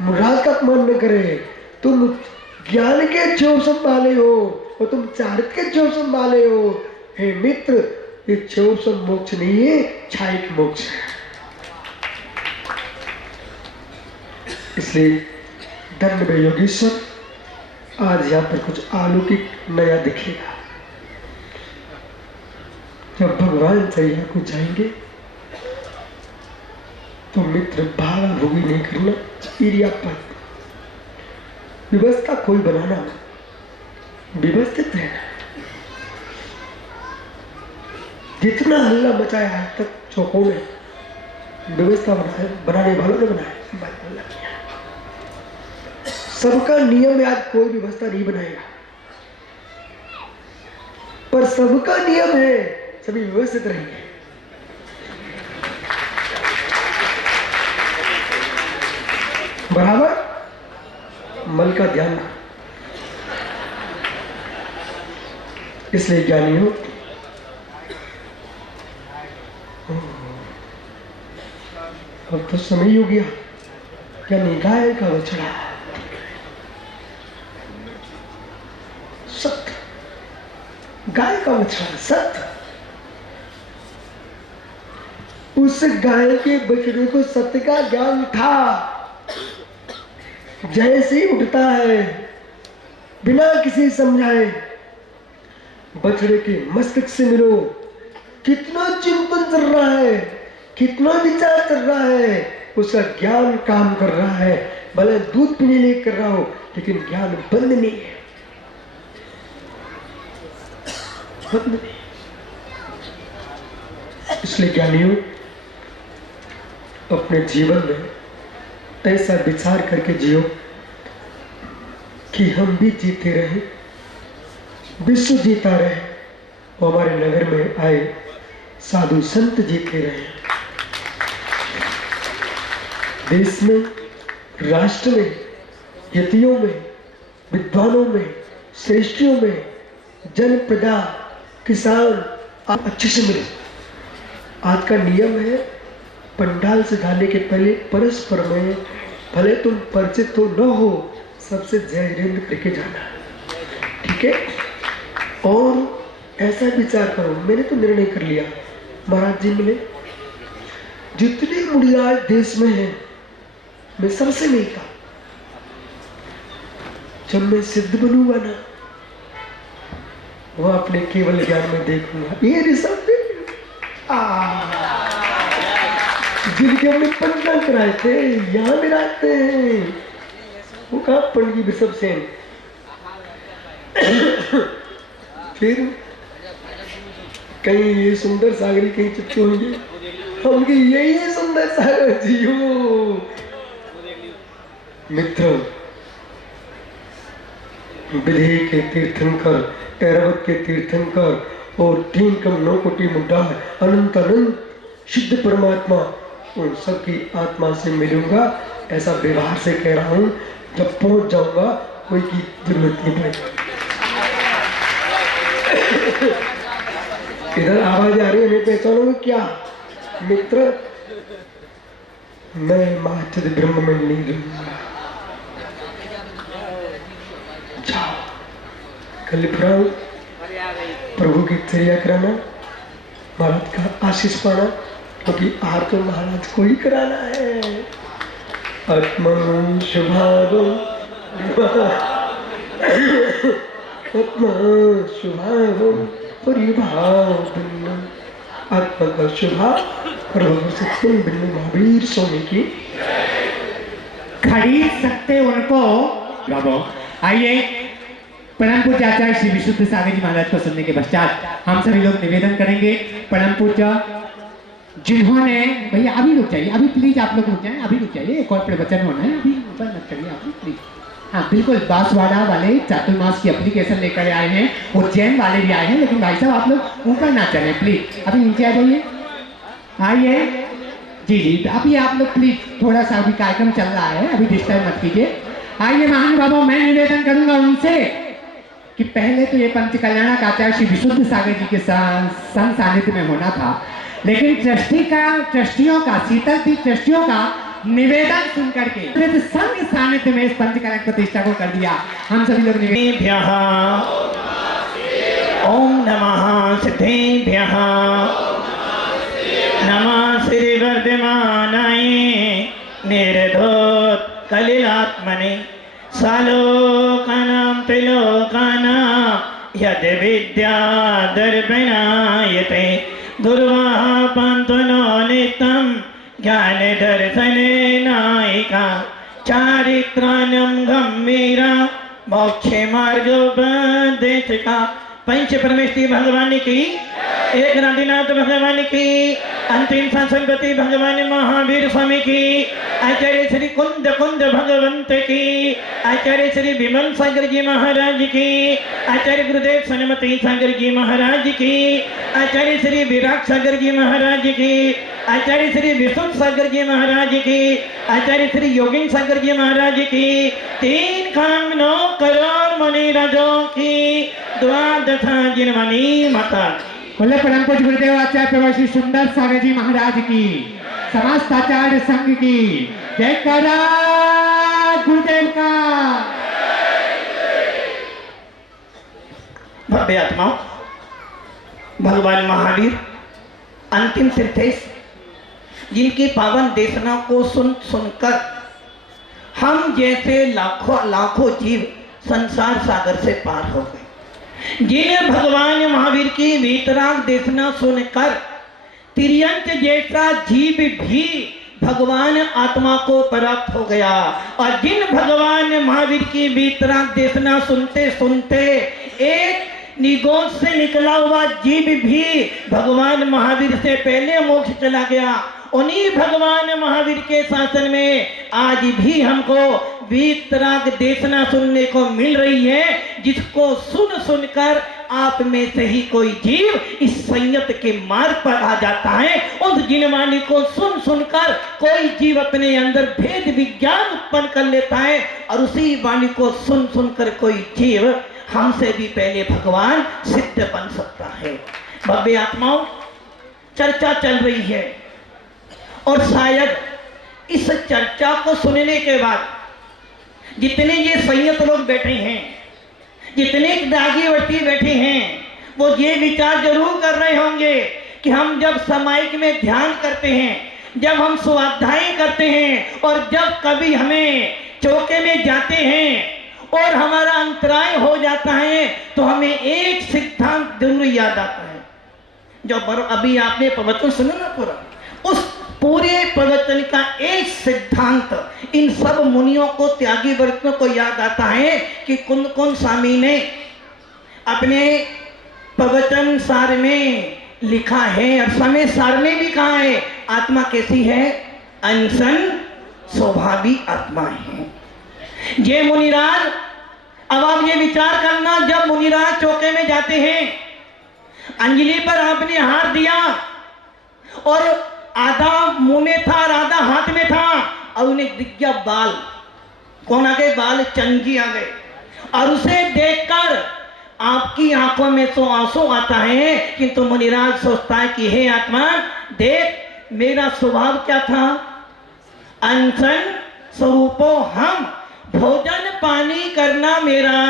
मुराद का अपमान न करे। तुम ज्ञान के चोर संभाले हो और तुम चारित्र के चोर संभाले हो। हे मित्र, ये चोर सब मोक्ष नहीं है, छायिक मोक्ष है। इसलिए दंड में योगेश्वर, आज यहाँ पर कुछ अलौकिक नया दिखेगा। जब भगवान चैया को जाएंगे तो मित्र भागा भोगी नहीं करना, इरियापन व्यवस्था कोई बनाना, व्यवस्थित रहना। जितना हल्ला मचाया आज तक चौकों में, व्यवस्था बनाने वालों ने बनाया। सबका नियम है, आज कोई व्यवस्था नहीं बनाएगा, पर सबका नियम है, सभी व्यवस्थित रहेंगे। बराबर मल का ध्यान। इसलिए ज्ञानियों, अब तो समय हो गया। क्या निगाह का बछड़ा सत्य, गाय का बछड़ा सत्य। उस गाय के बछड़े को सत्य का ज्ञान था। जैसे उठता है बिना किसी समझाए, बछड़े के मस्तिष्क से मिलो, कितना चिंतन चल रहा है, कितना विचार चल रहा है, उसका ज्ञान काम कर रहा है। भले दूध पीने लिए कर रहा हो, लेकिन ज्ञान बंद नहीं है, बंद नहीं। इसलिए ज्ञानियों, अपने जीवन में ऐसा विचार करके जियो कि हम भी जीते रहे, विश्व जीता रहे, और हमारे नगर में आए साधु संत जीते रहे। देश में, राष्ट्र में, यतियों में, विद्वानों में, श्रेष्ठियों में, जनप्रजा, किसान आप अच्छे से मिले। आज का नियम है, पंडाल से जाने के पहले परस्पर में भले तुम परिचित तो न हो, सबसे जय हिंद करके जाना, ठीक है। और ऐसा विचार करो, मैंने तो निर्णय कर लिया, महाराज जी मिले, जितने मुड़िया देश में हैं, मैं सबसे मिलता। जब मैं सिद्ध बनूंगा ना, वो अपने केवल ज्ञान में देखूंगा। ये ऋषभ जिनके हमने पंचन कराए थे, यहाँ में रहते हैं, वो कहा पंडित ऋषभ सेन। फिर कहीं ये सुंदर सागरी कहीं चिपके होंगे, हम कि यही है सुंदर सागर जी हो। मित्र, विधि के तीर्थंकर, ऐरावत के तीर्थंकर और 3 कम 9 कोटि मुद्दा अनंत अनंत शुद्ध परमात्मा, उन सबकी आत्मा से मिलूंगा। ऐसा व्यवहार से कह रहा हूं, जब पहुंच जाऊंगा कोई की जरूरत नहीं पड़ेगी। इधर आवाज आ रही है, मैं पहचानूंगा क्या? मित्र, मैं महाचिद ब्रह्म में नहीं रहूंगा। जाओ कल प्रभु की चर्या कराना, महाराज का आशीष पाना, क्योंकि आहार तो महाराज को ही कराना है। आत्मा शुभागम, आत्मा शुभागम परिभावना, आत्मा का शुभा प्रभु सत्यम बिन्नु महावीर स्वामी की खरीद सकते उनको। आइए, परम पूज्य आचार्य श्री विशुद्ध सागर जी महाराज को सुनने के पश्चात हम सभी लोग निवेदन करेंगे। परम पूज्य जिन्होंने, भैया अभी रुक जाइए, अभी प्लीज आप लोग रुक जाएं, अभी रुक जाइए, एक और प्रवचन होना है, अभी ऊपर मत करिए आप प्लीज। हाँ बिल्कुल, बांसवाड़ा वाले चातुर्मास की एप्लीकेशन लेकर आए हैं, उज्जैन वाले भी आए हैं, लेकिन भाई साहब आप लोग ऊपर ना चलें प्लीज, अभी नीचे आ जाइए। आइए जी जी, अभी आप लोग प्लीज, थोड़ा सा अभी कार्यक्रम चल रहा है, अभी डिस्टर्ब मत कीजिए। आइए महानुभावों, मैं निवेदन करूंगा उनसे कि पहले तो ये पंच कल्याणक आचार्य श्री विशुद्ध सागर जी के संग सानिध्य में होना था, लेकिन ट्रस्टियों का शीतल तीर्थ ट्रस्टियों का निवेदन सुन करके संग सानिध्य में इस पंचकर्म प्रतिष्ठा को कर दिया। हम सभी लोग सिद्धेभ्यः ओम नमः सिद्धेभ्यः नमः श्री वर्धमानाय निर्धोत कलिलात्मने सालोकानां त्रिलोकानां यद विद्या दर्पणायते गुरुवाः पान्तुनो नित्यं ज्ञान दर्शनेनायिका चारित्राणं गम्भीरा मोक्षे मार्गोपदेशिका। पंच परमेश्वरी भगवान की, एक नादिनाथ भगवान की, अंतिम संसंगति भगवान महावीर स्वामी की, आचार्य श्री कुंद कुंद भगवंत की, आचार्य श्री विमल सागर जी महाराज की, आचार्य गुरुदेव सनमती सागर जी महाराज की, आचार्य श्री विराट सागर जी महाराज की, आचार्य श्री विशुद्ध सागर जी महाराज की, आचार्य श्री योगेंद्र सागर जी महाराज की, 3 करोड़ 9 करोड़ मुनि राजों की, द्वादशा जिनमनी माता। बोले परम पूज्य गुरुदेव आचार्य प्रभु श्री सुंदर सागर जी महाराज की, समस्त आचार्य संघ की जय करा गुरुदेव का। भव्य आत्माओं, भगवान महावीर अंतिम तीर्थेश जिनकी पावन देशना को सुन सुनकर हम जैसे लाखों लाखों जीव संसार सागर से पार हो गए। जिन्हें भगवान महावीर की वीतराग देशना सुनकर तिर्यंत जैसा जीव भी भगवान आत्मा को प्राप्त हो गया, और जिन भगवान महावीर की वीतराग देशना सुनते सुनते एक निगोद से निकला हुआ जीव भी भगवान महावीर से पहले मोक्ष चला गया, उन्हीं भगवान महावीर के शासन में आज भी हमको वीतराग देशना सुनने को मिल रही है, जिसको सुन सुनकर आप में से ही कोई जीव इस संयत के मार्ग पर आ जाता है। उस जिनवाणी को सुन सुनकर कोई जीव अपने अंदर भेद विज्ञान उत्पन्न कर लेता है, और उसी वाणी को सुन सुनकर कोई जीव हमसे भी पहले भगवान सिद्ध बन सकता है। भव्य आत्माओं, चर्चा चल रही है, और शायद इस चर्चा को सुनने के बाद जितने ये संयत लोग बैठे हैं, जितने दागीवर्ती बैठे हैं, वो ये विचार जरूर कर रहे होंगे कि हम जब सामायिक में ध्यान करते हैं, जब हम स्वाध्याय करते हैं, और जब कभी हमें चौके में जाते हैं और हमारा अंतराय हो जाता है, तो हमें एक सिद्धांत जरूर याद आता है। जो अभी आपने प्रवचन सुना ना पूरा, उस पूरे प्रवचन का एक सिद्धांत इन सब मुनियों को, त्यागी वर्गों को याद आता है कि कौन कौन स्वामी ने अपने प्रवचन सार में लिखा है, और समय सार में भी कहा है आत्मा कैसी है, अनसन स्वभावी आत्मा है। ये मुनिराज, अब आप ये विचार करना, जब मुनिराज चौके में जाते हैं, अंजलि पर आपने हाथ दिया और आधा मुंह में था और आधा हाथ में था, और उन्हें दिख गया बाल, कौन आ गए, बाल चंगी आ गए, और उसे देखकर आपकी आंखों में तो आंसू आता है, किंतु मुनिराज सोचता है कि हे आत्मा देख, मेरा स्वभाव क्या था, अनशन स्वरूपो हम, भोजन पानी करना मेरा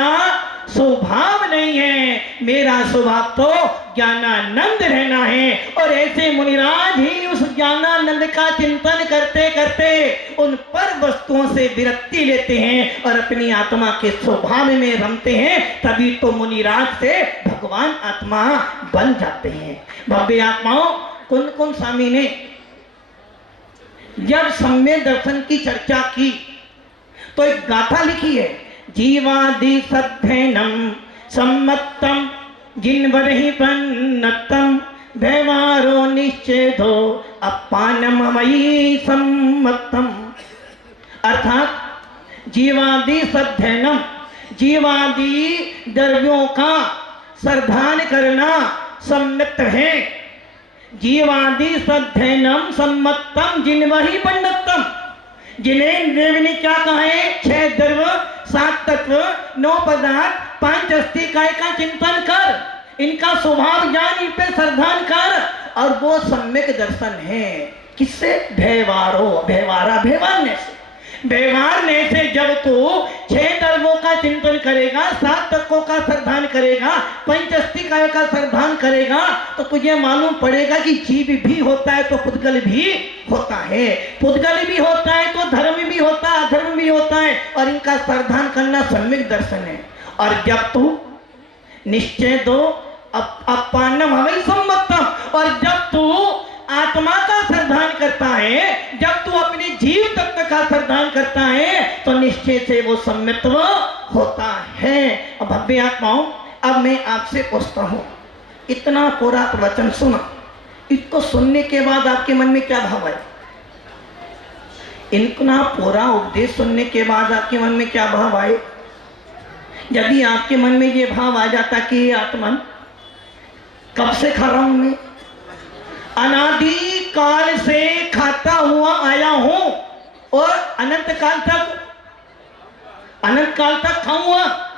स्वभाव नहीं है, मेरा स्वभाव तो ज्ञानानंद रहना है। और ऐसे मुनिराज ही उस ज्ञानानंद का चिंतन करते करते उन पर वस्तुओं से विरक्ति लेते हैं और अपनी आत्मा के स्वभाव में रमते हैं, तभी तो मुनिराज से भगवान आत्मा बन जाते हैं। भव्य आत्माओं, कौन कौन स्वामी ने जब सम्यक दर्शन की चर्चा की तो एक गाथा लिखी है, जीवादि सद्धेनम सम्मत्तम जिन्वरहि पन्नत्तम व्यवहारो निश्चेदो अपानमयी सम्मत्तम। अर्थात जीवादि सद्धेनम, जीवादि द्रव्यों का सरधान करना सम्मत है। जीवादि सद्धेनम सम्मत्तम जिन्वरहि पन्नत्तम, जिन्हें देव ने क्या कहा है, 6 द्रव्य 7 तत्व 9 पदार्थ 5 अस्थि काय का चिंतन कर, इनका स्वभाव जान, इन पे श्रद्धान कर, और वो सम्यक दर्शन है। किससे? व्यवहारो, व्यवहारा, व्यवहारने से। व्यवहारने से जब तू 6 तत्वों का चिंतन करेगा, 7 तत्वों का श्रद्धान करेगा, पंचस्तिकाय का श्रद्धान करेगा, तो तुझे मालूम पड़ेगा कि जीव भी होता है तो पुद्गल भी होता है, पुद्गल भी होता है तो धर्म भी होता है, अधर्म भी होता है, और इनका श्रद्धान करना सम्यक दर्शन है। और जब तू निश्चय दो अपान्नम हवै सम्मतम, और जब तू आत्मा का श्रद्धान करता है, जब तू अपने जीव तत्व का श्रद्धान करता है, तो निश्चय से वो सम्मित्व होता है। अब भव्य आत्माओं, अब मैं आपसे पूछता हूं, इतना पूरा वचन सुना, इसको सुनने के बाद आपके मन में क्या भाव आए? इतना पूरा उपदेश सुनने के बाद आपके मन में क्या भाव आए? यदि आपके मन में ये भाव आ जाता कि आत्मन कब से खा रहा हूं मैं, अनादि काल से खाता हुआ आया हूं और अनंत काल तक खाऊंगा,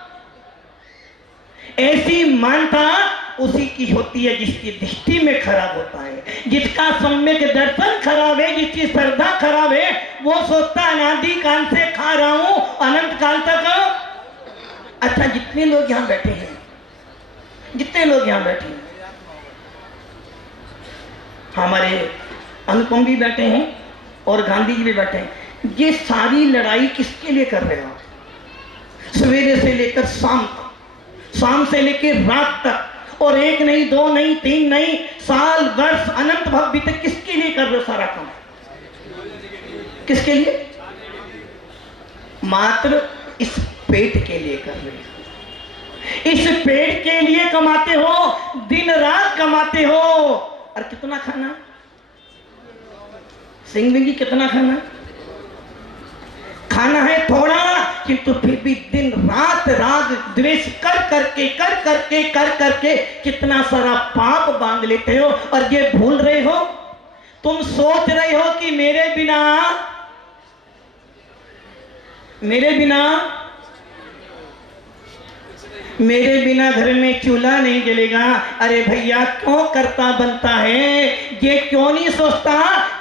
ऐसी मानता उसी की होती है जिसकी दृष्टि में खराब होता है, जिसका सम्यक दर्शन खराब है, जिसकी श्रद्धा खराब है, वो सोचता अनादि काल से खा रहा हूं अनंत काल तक। अच्छा, जितने लोग यहां बैठे हैं, जितने लोग यहां बैठे हैं, हमारे अनुपम भी बैठे हैं और गांधी जी भी बैठे हैं, ये सारी लड़ाई किसके लिए कर रहे हो? सवेरे से लेकर शाम तक, शाम से लेकर रात तक, और 1 नहीं 2 नहीं 3 नहीं, साल वर्ष अनंत भव्य तक किसके लिए कर रहे हो सारा काम? किसके लिए? मात्र इस पेट के लिए कर रहे हो। इस पेट के लिए कमाते हो, दिन रात कमाते हो। और कितना खाना? सिंह बिंगी कितना खाना? खाना है थोड़ा, किंतु फिर भी दिन रात राग द्वेष कर करके कितना सारा पाप बांध लेते हो। और ये भूल रहे हो, तुम सोच रहे हो कि मेरे बिना घर में चूल्हा नहीं जलेगा। अरे भैया, क्यों करता बनता है? ये क्यों नहीं सोचता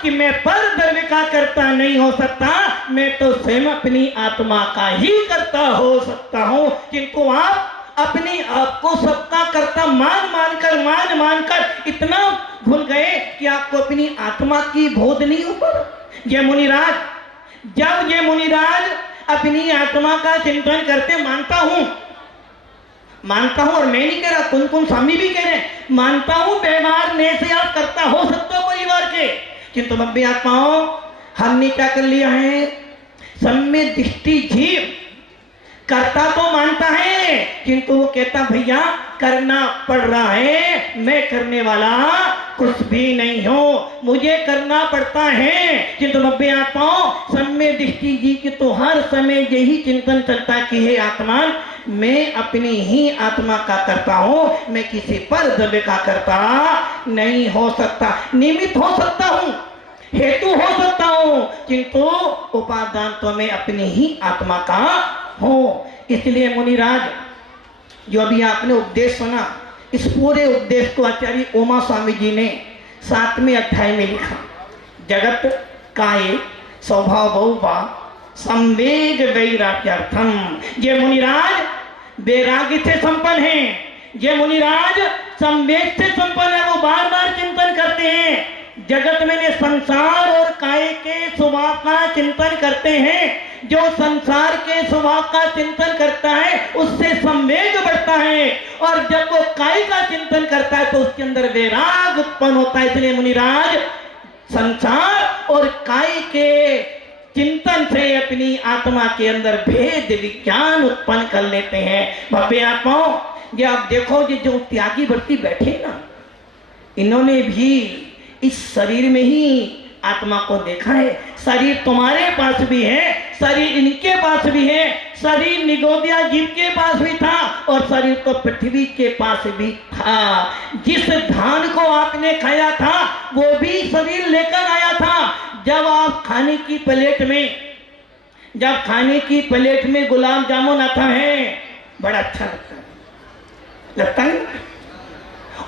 कि मैं पर द्रव्य का करता नहीं हो सकता, मैं तो स्वयं अपनी आत्मा का ही करता हो सकता हूं। किंतु आप अपने आप को सबका करता मान कर इतना भूल गए कि आपको अपनी आत्मा की बोध नहीं हो पा। ये मुनिराज, जब ये मुनिराज अपनी आत्मा का चिंतन करते, मानता हूं और मैं नहीं कह रहा, कुन स्वामी भी कह रहे हैं, मानता हूं व्यवहार ने से आप करता हो सकते हो परिवार के, किंतु भव्य आत्माओं, हमने क्या कर लिया है? सम्यक दृष्टि जीव करता तो मानता है, किंतु वो कहता भैया करना पड़ रहा है, मैं करने वाला कुछ भी नहीं हो, मुझे करना पड़ता है। किंतु भव्य आत्माओं, सम्यक दृष्टि जी की तो हर समय यही चिंतन चलता कि हे आत्मान, मैं अपनी ही आत्मा का करता हूं, मैं किसी पर द्रव्य का करता नहीं हो सकता। निमित्त हो सकता हूं, हेतु हो सकता हूं, किंतु उपादान तो मैं अपनी ही आत्मा का हूं। इसलिए मुनिराज, जो अभी आपने उपदेश सुना, इस पूरे उपदेश को आचार्य उमा स्वामी जी ने 7वें अध्याय में लिखा। जगत काय स्वभाव बहुवा संवेग वैराग्यार्थम। ये मुनिराज वैराग्य से संपन्न है, ये मुनिराज संवेग से संपन्न है। वो बार बार चिंतन करते हैं, जगत में संसार और काय के स्वभाव का चिंतन करते हैं। जो संसार के स्वभाव का चिंतन करता है उससे संवेग बढ़ता है, और जब वो काय का चिंतन करता है तो उसके अंदर वैराग उत्पन्न होता है। इसलिए मुनिराज संसार और काय के चिंतन से अपनी आत्मा के अंदर भेद विज्ञान उत्पन्न कर लेते हैं। भव्य आत्माओं, ये आप देखो, ये जो त्यागी व्रती बैठे ना, इन्होंने भी इस शरीर में ही आत्मा को देखा है। शरीर तुम्हारे पास भी है, शरीर इनके पास भी है, शरीर निगोदिया जीव के पास भी था, और शरीर तो पृथ्वी के पास भी था। जिस धान को आपने खाया था वो भी शरीर लेकर आया था। जब आप खाने की प्लेट में गुलाब जामुन आता है, बड़ा अच्छा लगता है।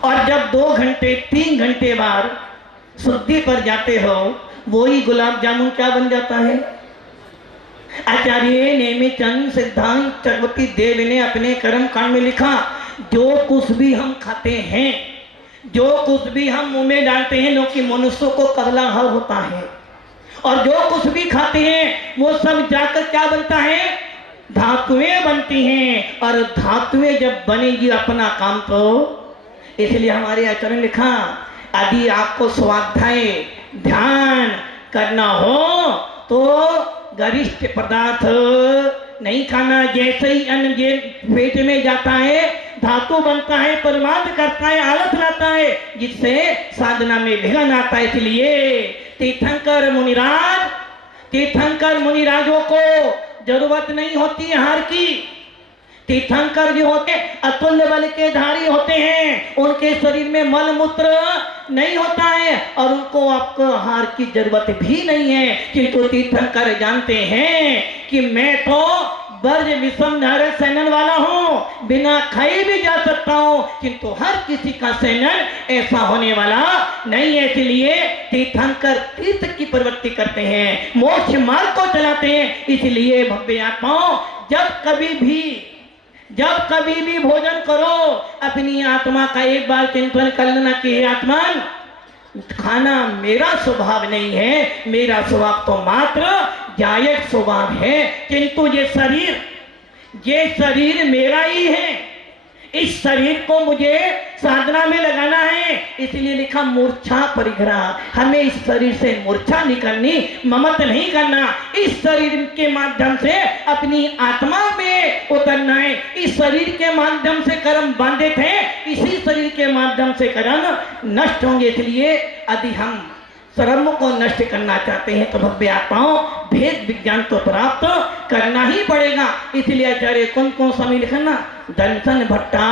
और जब 2 घंटे 3 घंटे बाद शुद्धि पर जाते हो, वही गुलाब जामुन क्या बन जाता है। आचार्य नेमिचंद सिद्धांत चक्रवर्ती देव ने अपने कर्म कांड में लिखा, जो कुछ भी हम खाते हैं, जो कुछ भी हम मुंह में डालते हैं, क्योंकि मनुष्यों को कगला हर होता है, और जो कुछ भी खाते हैं वो सब जाकर क्या बनता है, धातुएं बनती हैं, और धातुएं जब बनेगी अपना काम तो, इसलिए हमारे आचार्य ने लिखा, यदि आपको स्वाध्याय ध्यान करना हो तो गरिष्ठ पदार्थ नहीं खाना। जैसे ही अन्न पेट में जाता है, धातु बनता है, परमार्थ करता है, आलस लाता है, जिससे साधना में विघ्न आता है। इसलिए तीर्थंकर मुनिराजों को जरूरत नहीं होती आहार की। तीर्थंकर जो होते अतुल्य बल के धारी होते हैं, उनके शरीर में मल मूत्र नहीं होता है और उनको आपको आहार की जरूरत भी नहीं है। किंतु तीर्थंकर जानते हैं कि मैं तो वर्ज विषम नर सेनन वाला हूँ, बिना खाए भी जा सकता हूँ, किंतु हर किसी का सेनन ऐसा होने वाला नहीं है। इसलिए तीर्थंकर तीर्थ की प्रवृत्ति करते हैं, मोक्ष मार्ग को चलाते हैं। इसलिए भव्य आत्माओं, जब कभी भी भोजन करो, अपनी आत्मा का एक बार चिंतन कर लेना कि हे आत्मन, खाना मेरा स्वभाव नहीं है, मेरा स्वभाव तो मात्र जायक स्वभाव है, किंतु ये शरीर मेरा ही है। इस शरीर को मुझे साधना में लगाना है, इसलिए लिखा मूर्छा परिग्रह। हमें इस शरीर से मूर्छा नहीं करनी, ममत नहीं करना, इस शरीर के माध्यम से अपनी आत्मा में उतरना है। इस शरीर के माध्यम से कर्म बांधे थे, इसी शरीर के माध्यम से कर्म नष्ट होंगे। इसलिए यदि हम कर्म को नष्ट करना चाहते हैं तो भव्य आत्माओं, भेद विज्ञान तो प्राप्त करना ही पड़ेगा। इसलिए आचार्य कौन स्वामी लिखना, दर्शन भट्टा,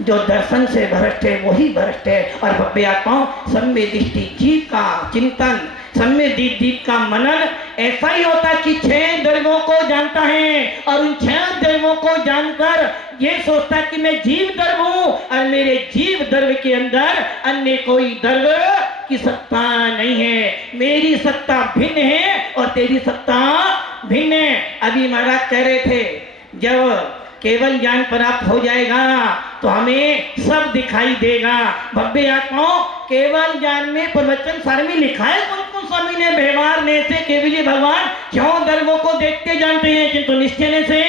जो दर्शन से भ्रष्ट है वही भ्रष्ट है। और भव्य आत्माओं, सम्य दृष्टि जीव का चिंतन, सम्य जीव का मनन ऐसा ही होता कि 6 द्रव्यों को जानता है, और उन 6 द्रव्यों को जानकर ये सोचता कि मैं जीव द्रव्य हूं, और मेरे जीव द्रव्य के अंदर अन्य कोई द्रव्य की सत्ता नहीं है। मेरी सत्ता भिन्न है और तेरी सत्ता भिन्न है। अभी महाराज कह रहे थे, जब केवल ज्ञान प्राप्त हो जाएगा तो हमें सब दिखाई देगा। भव्य आत्माओं, केवल ज्ञान में प्रवचन सार में लिखा है, कौन स्वामी ने व्यवहार ने से केवली भगवान 6 द्रव्यों को देखते जानते हैं, किंतु निश्चय से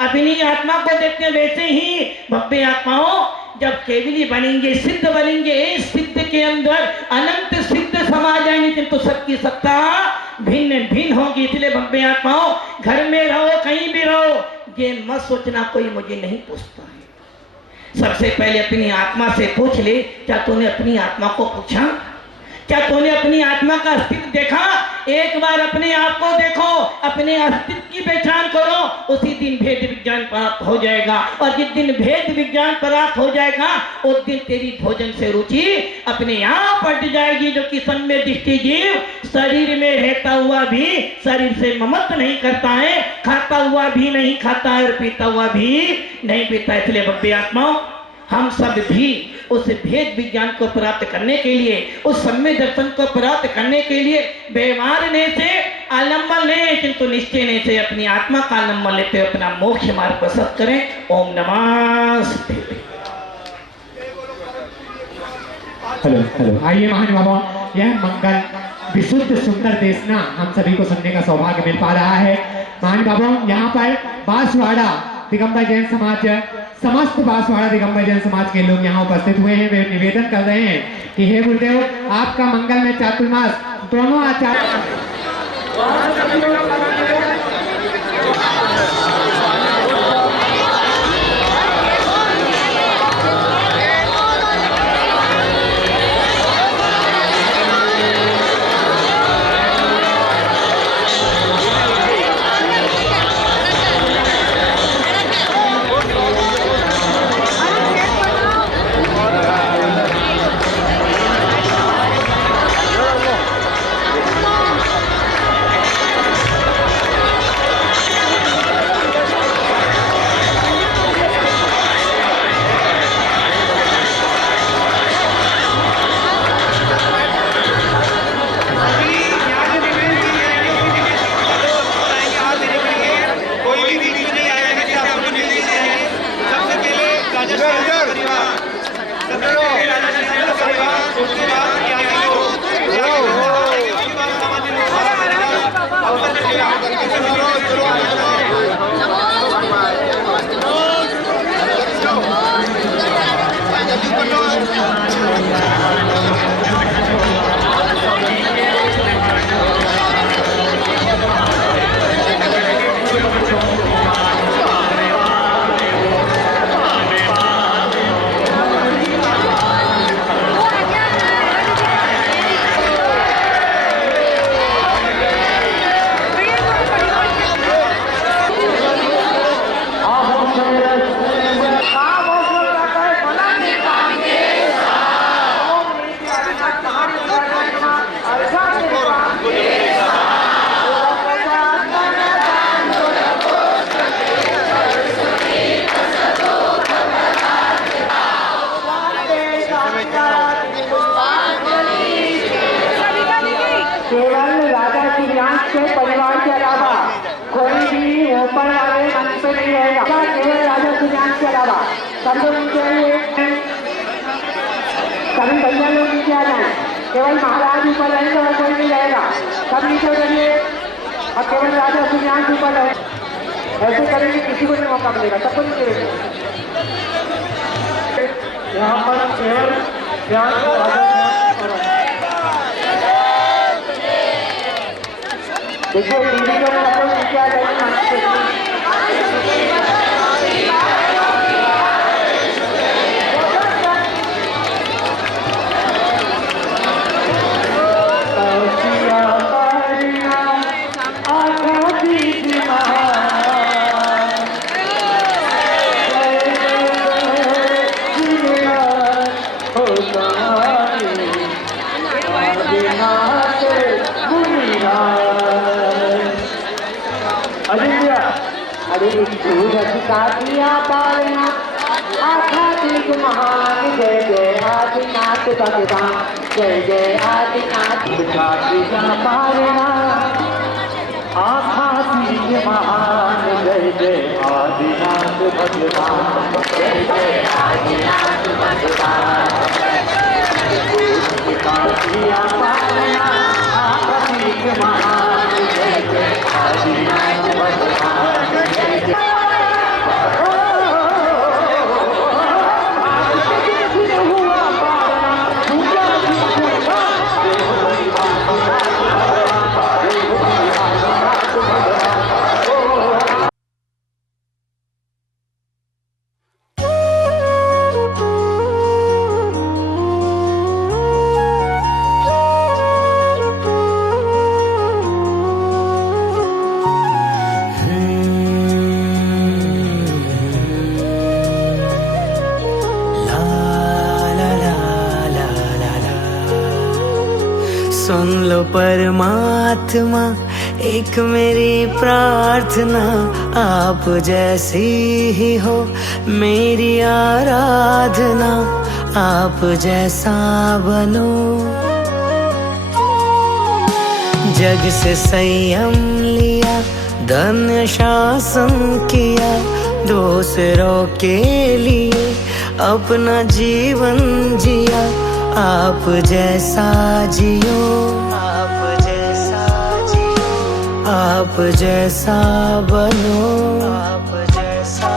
अपनी आत्मा को देखते। वैसे ही भव्य आत्माओं, जब केवली बनेंगे, सिद्ध बनेंगे, सिद्ध के अंदर अनंत सिद्ध समा जाएंगे, किंतु सबकी सत्ता भिन्न भिन्न होगी। इसलिए भव्य आत्माओं, घर में रहो, कहीं भी रहो, ये मत सोचना कोई मुझे नहीं पूछता है। सबसे पहले अपनी आत्मा से पूछ ले, क्या तूने अपनी आत्मा को पूछा? क्या तूने अपनी आत्मा का अस्तित्व देखा? एक बार अपने आप को देखो, अपने अस्तित्व की पहचान करो, उसी दिन भेद विज्ञान प्राप्त हो जाएगा। और जिस दिन भेद विज्ञान प्राप्त हो जाएगा, उस दिन तेरी भोजन से रुचि अपने आप हट जाएगी। जो कि सम्य दृष्टि जीव शरीर में रहता हुआ भी शरीर से ममत नहीं करता है, खाता हुआ भी नहीं खाता है और पीता हुआ भी नहीं पीता। इसलिए भव्य आत्माओं, हम सब भी उस भेद विज्ञान को प्राप्त करने के लिए, उस सम्य दर्शन को प्राप्त करने के लिए व्यवहार ने से आलम्बन ले, किंतु निश्चय ने से अपनी आत्मा का आलम्बन लेते हुए अपना मोक्ष मार्ग प्रशस्त करें। ओम नमस्ते। हेलो, आइए महानुभावों, यह मंगल विशुद्ध सुंदर देशना हम सभी को सुनने का सौभाग्य मिल पा रहा है। महानुभावों, यहाँ पर बांसवाड़ा दिगंबर जैन समाज, समस्त बांसवाड़ा दिगंबर जैन समाज के लोग यहाँ उपस्थित हुए हैं। वे निवेदन कर रहे हैं कि हे गुरुदेव, आपका मंगल में चातुर्मास दोनों आचार्य परिवार के अलावा कोई भी ऊपर वाले मंच पे नहीं रहेगा, केवल राजा सुजान के अलावा सब लोग नीचे आइए, सभी भैया लोग नीचे आ जाए, केवल महाराज ऊपर रहेंगे और कोई नहीं रहेगा, सब नीचे उतरिए और केवल राजा सुजान ऊपर रहे। ऐसे करेंगे किसी को नहीं मौका मिलेगा, सबको नीचे रहिए। यहाँ पर केवल ध्यान देखिए टीवी को नीचे आ जाएगी। आदिनाथ महान जय जय आदिनाथ भगवान जय जय आदिनाथ पालना आखाती महान जय जय आदिनाथ भगवान जय जय आदिनाथ भगवान पालना आखाती महान जय जय आदिनाथ भगवान जय जय। सुन लो परमात्मा एक मेरी प्रार्थना, आप जैसी ही हो मेरी आराधना, आप जैसा बनो। जग से संयम लिया, धन शासन किया, दूसरों के लिए अपना जीवन जिया, आप जैसा जियो, आप जैसा जियो, आप जैसा बनो, आप जैसा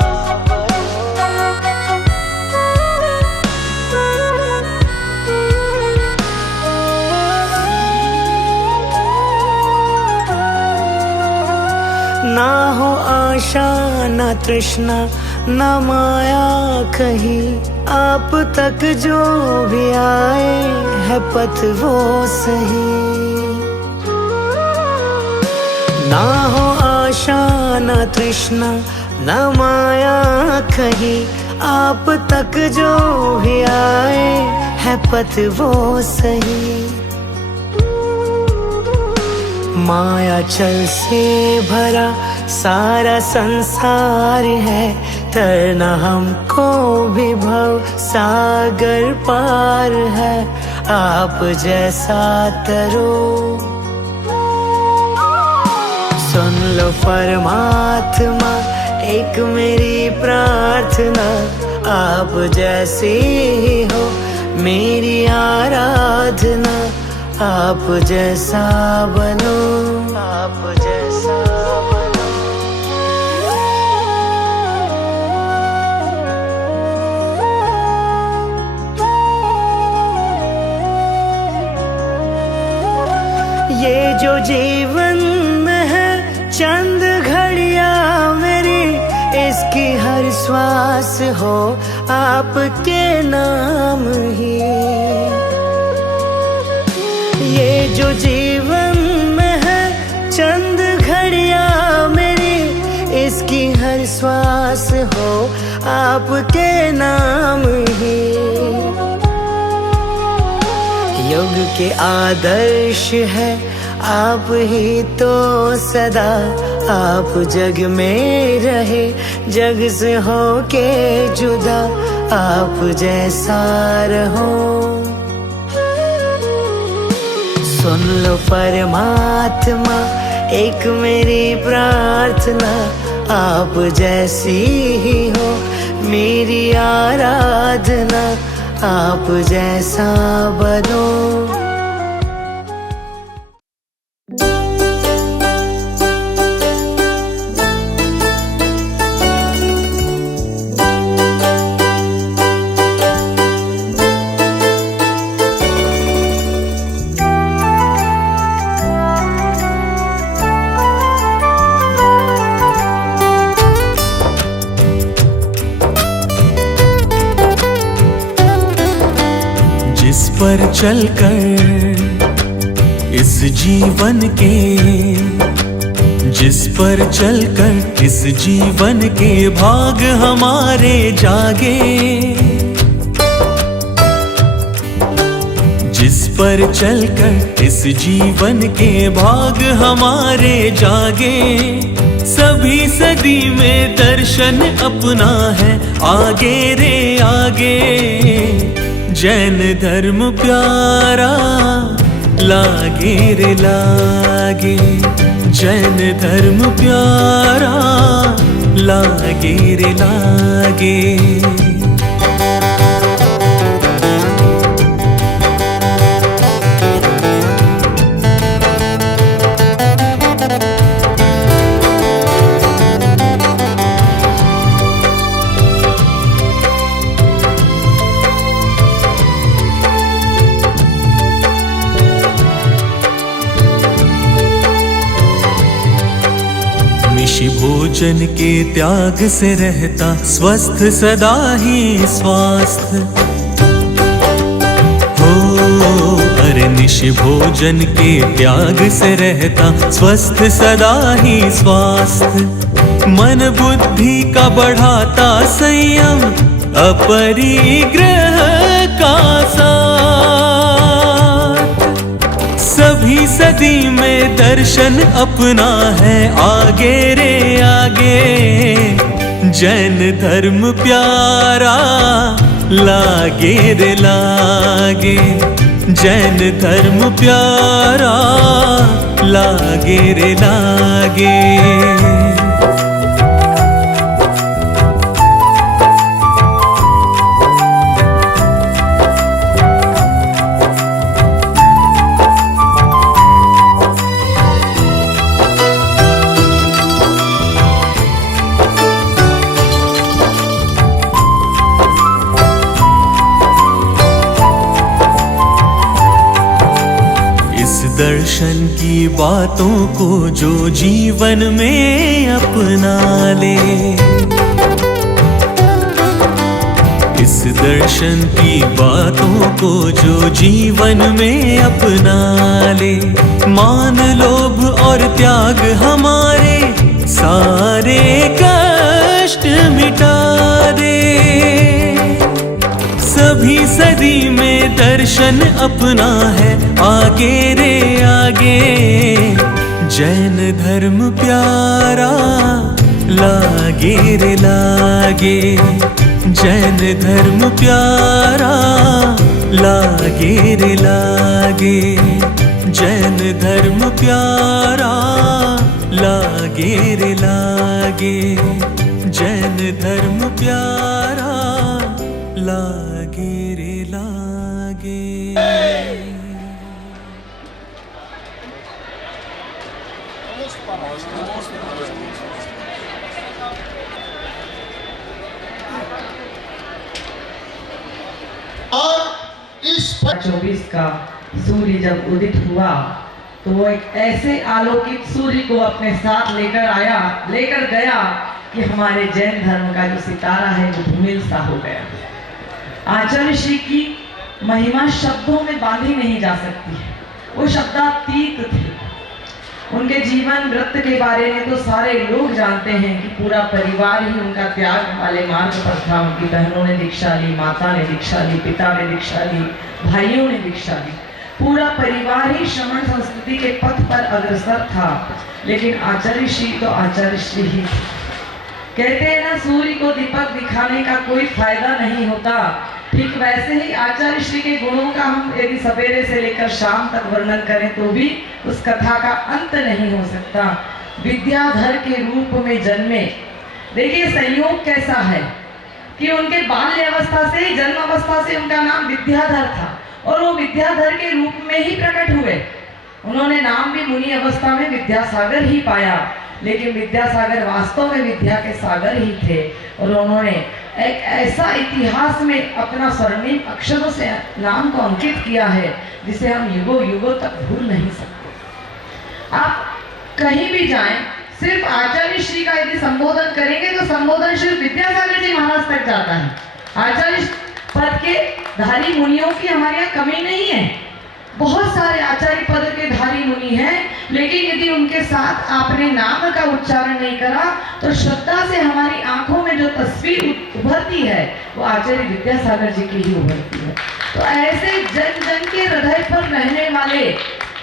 ना हो आशा ना तृष्णा ना माया कहीं, आप तक जो भी आए है पथ वो सही। ना हो आशा ना तृष्णा ना माया कहीं, आप तक जो भी आए है पथ वो सही। माया चल से भरा सारा संसार है, तरना हमको भी भव सागर पार है, आप जैसा तरो। सुन लो परमात्मा एक मेरी प्रार्थना, आप जैसे ही हो मेरी आराधना, आप जैसा बनो, आप जैसा बनो। ये जो जीवन में है चंद घड़ियां मेरी, इसकी हर श्वास हो आपके नाम ही। ये जो जीवन में है चंद घड़ियां मेरी, इसकी हर श्वास हो आपके नाम ही। युग के आदर्श है आप ही तो सदा, आप जग में रहे जग से हो के जुदा, आप जैसा रहो। सुन लो परमात्मा एक मेरी प्रार्थना आप जैसी ही हो, मेरी आराधना आप जैसा बनो। जिस पर चलकर इस जीवन के, जिस पर चलकर इस जीवन के भाग हमारे जागे, जिस पर चलकर इस जीवन के भाग हमारे जागे, सभी सदी में दर्शन अपना है आगे रे आगे। जैन धर्म प्यारा लागे रे लागे, जैन धर्म प्यारा लागे रे लागे। भोजन के त्याग से रहता स्वस्थ सदा ही स्वास्थ्य हो। अरे निशि भोजन के त्याग से रहता स्वस्थ सदा ही स्वास्थ्य, मन बुद्धि का बढ़ाता संयम अपरिग्रह का सभी सदी में दर्शन अपना है आगे रे आगे। जैन धर्म प्यारा लागे रे लागे, जैन धर्म प्यारा लागे रे लागे। दर्शन की बातों को जो जीवन में अपना ले, इस दर्शन की बातों को जो जीवन में अपना ले, मान लोभ और त्याग हमारे सारे कष्ट मिटा दे। सभी सदी में दर्शन अपना है आगे रे आगे। जैन धर्म प्यारा लागे रे लागे, जैन धर्म प्यारा लागे रे लागे, जैन धर्म प्यारा लागे रे लागे, जैन धर्म प्यारा लागे रे लागे। और इस 24 का सूर्य जब उदित हुआ तो वो एक ऐसे आलोकित सूर्य को अपने साथ लेकर गया कि हमारे जैन धर्म का जो सितारा है वो धूमिल सा हो गया। आचार्य श्री की महिमा शब्दों में बांधी नहीं जा सकती है, वो शब्दातीत थे। उनके जीवन व्रत के बारे में तो सारे लोग जानते हैं कि पूरा परिवार ही उनका त्याग वाले मार्ग पर था। उनकी बहनों ने दीक्षा ली, माता ने दीक्षा ली, पिता ने दीक्षा ली, भाइयों ने दीक्षा ली, पूरा परिवार ही श्रमण संस्कृति के पथ पर अग्रसर था। लेकिन आचार्य श्री तो आचार्य श्री ही कहते हैं ना, सूर्य को दीपक दिखाने का कोई फायदा नहीं होता, ठीक वैसे ही आचार्य श्री के गुणों का हम यदि सवेरे से लेकर शाम तक वर्णन करें तो भी उस कथा का अंत नहीं हो सकता। विद्याधर के रूप में जन्मे, देखिए संयोग कैसा है कि उनके बाल्य अवस्था से, जन्म अवस्था से उनका नाम विद्याधर था और वो विद्याधर के रूप में ही प्रकट हुए। उन्होंने नाम भी मुनि अवस्था में विद्यासागर ही पाया, लेकिन विद्यासागर वास्तव में विद्या के सागर ही थे और उन्होंने एक ऐसा इतिहास में अपना स्वर्णिम अक्षरों से नाम को अंकित किया है जिसे हम युगों युगों तक भूल नहीं सकते। आप कहीं भी जाएं, सिर्फ आचार्य श्री का यदि संबोधन करेंगे तो संबोधन सिर्फ विद्यासागर जी महाराज तक जाता है। आचार्य पद के धारी मुनियों की हमारे यहाँ कमी नहीं है, बहुत सारे आचार्य पद के धारी मुनि हैं, लेकिन यदि उनके साथ आपने नाम का उच्चारण नहीं करा तो श्रद्धा से हमारी आंखों में जो तस्वीर उभरती है वो आचार्य विद्यासागर जी की ही उभरती है। तो ऐसे जन जन के हृदय पर रहने वाले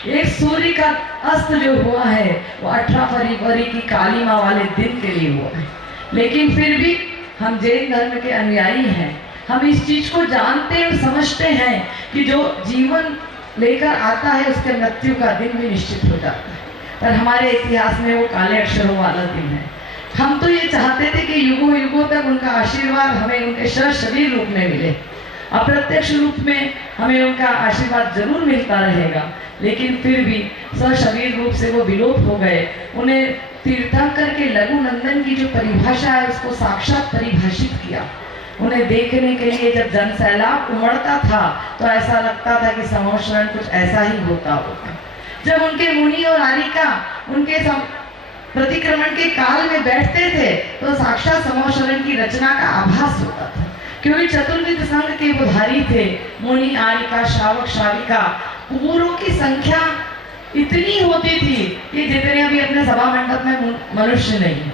एक सूर्य का अस्त जो हुआ है वो 18 फरवरी की काली माँ वाले दिन के लिए हुआ है, लेकिन फिर भी हम जैन धर्म के अनुयायी हैं, हम इस चीज को जानते और समझते हैं कि जो जीवन लेकर आता है उसके मृत्यु का दिन भी निश्चित हो जाता है, पर हमारे इतिहास में वो काले अक्षरों वाला दिन है। हम तो ये चाहते थे कि युगों युगों तक उनका आशीर्वाद हमें उनके शरीर रूप में मिले, अप्रत्यक्ष रूप में हमें उनका आशीर्वाद जरूर मिलता रहेगा, लेकिन फिर भी सशरीर रूप से वो विलोप हो गए। उन्हें तीर्थंकर के लघु नंदन की जो परिभाषा है उसको साक्षात परिभाषित किया। उन्हें देखने के लिए जब जन सैलाब उमड़ता था तो ऐसा लगता था कि समोशरण कुछ ऐसा ही होता होगा। जब उनके मुनि और आरिका उनके प्रतिक्रमण के काल में बैठते थे तो साक्षात समोशरण की रचना का आभास होता था, क्योंकि चतुर्विध संघ के वो धारी थे। मुनि, आरिका, श्रावक, श्राविका, कुबूरों की संख्या इतनी होती थी कि जितने अभी अपने सभा मंडप में मनुष्य नहीं,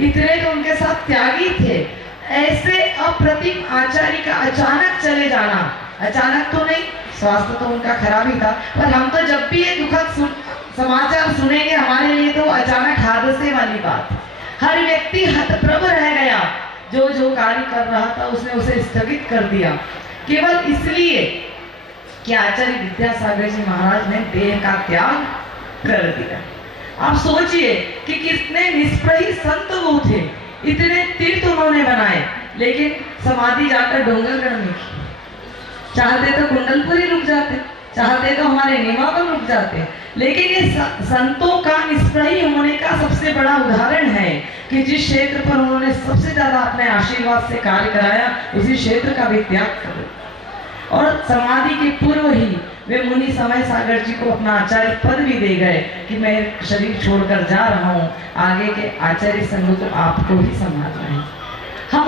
इतने तो उनके साथ त्यागी थे। ऐसे अप्रतिम आचार्य का अचानक चले जाना, अचानक तो नहीं, स्वास्थ्य तो उनका खराब ही था, पर हम तो जब भी ये दुखद समाचार सुनेंगे हमारे लिए तो अचानक हादसे वाली बात। हर व्यक्ति हतप्रभ रह गया, जो जो कार्य कर रहा था उसने उसे स्थगित कर दिया, केवल इसलिए कि आचार्य विद्यासागर जी महाराज ने देह का त्याग कर दिया। आप सोचिए कि कितने निष्प्रही संत वो थे, इतने तीर्थ उन्होंने बनाए, लेकिन समाधि जाकर डोंगरगढ़ में की। चाहते तो कुंडलपुरी रुक जाते, चाहते तो हमारे निमावन रुक जाते, लेकिन ये संतों का निष्प्रही होने का सबसे बड़ा उदाहरण है कि जिस क्षेत्र पर उन्होंने सबसे ज्यादा अपने आशीर्वाद से कार्य कराया उसी क्षेत्र का भी त्याग कर, और समाधि के पूर्व ही वे मुनि समय सागर जी को अपना आचार्य पद भी दे गए कि मैं शरीर छोड़कर जा रहा हूँ, आगे के आचार्य संघ को आपको ही संभालना है। हम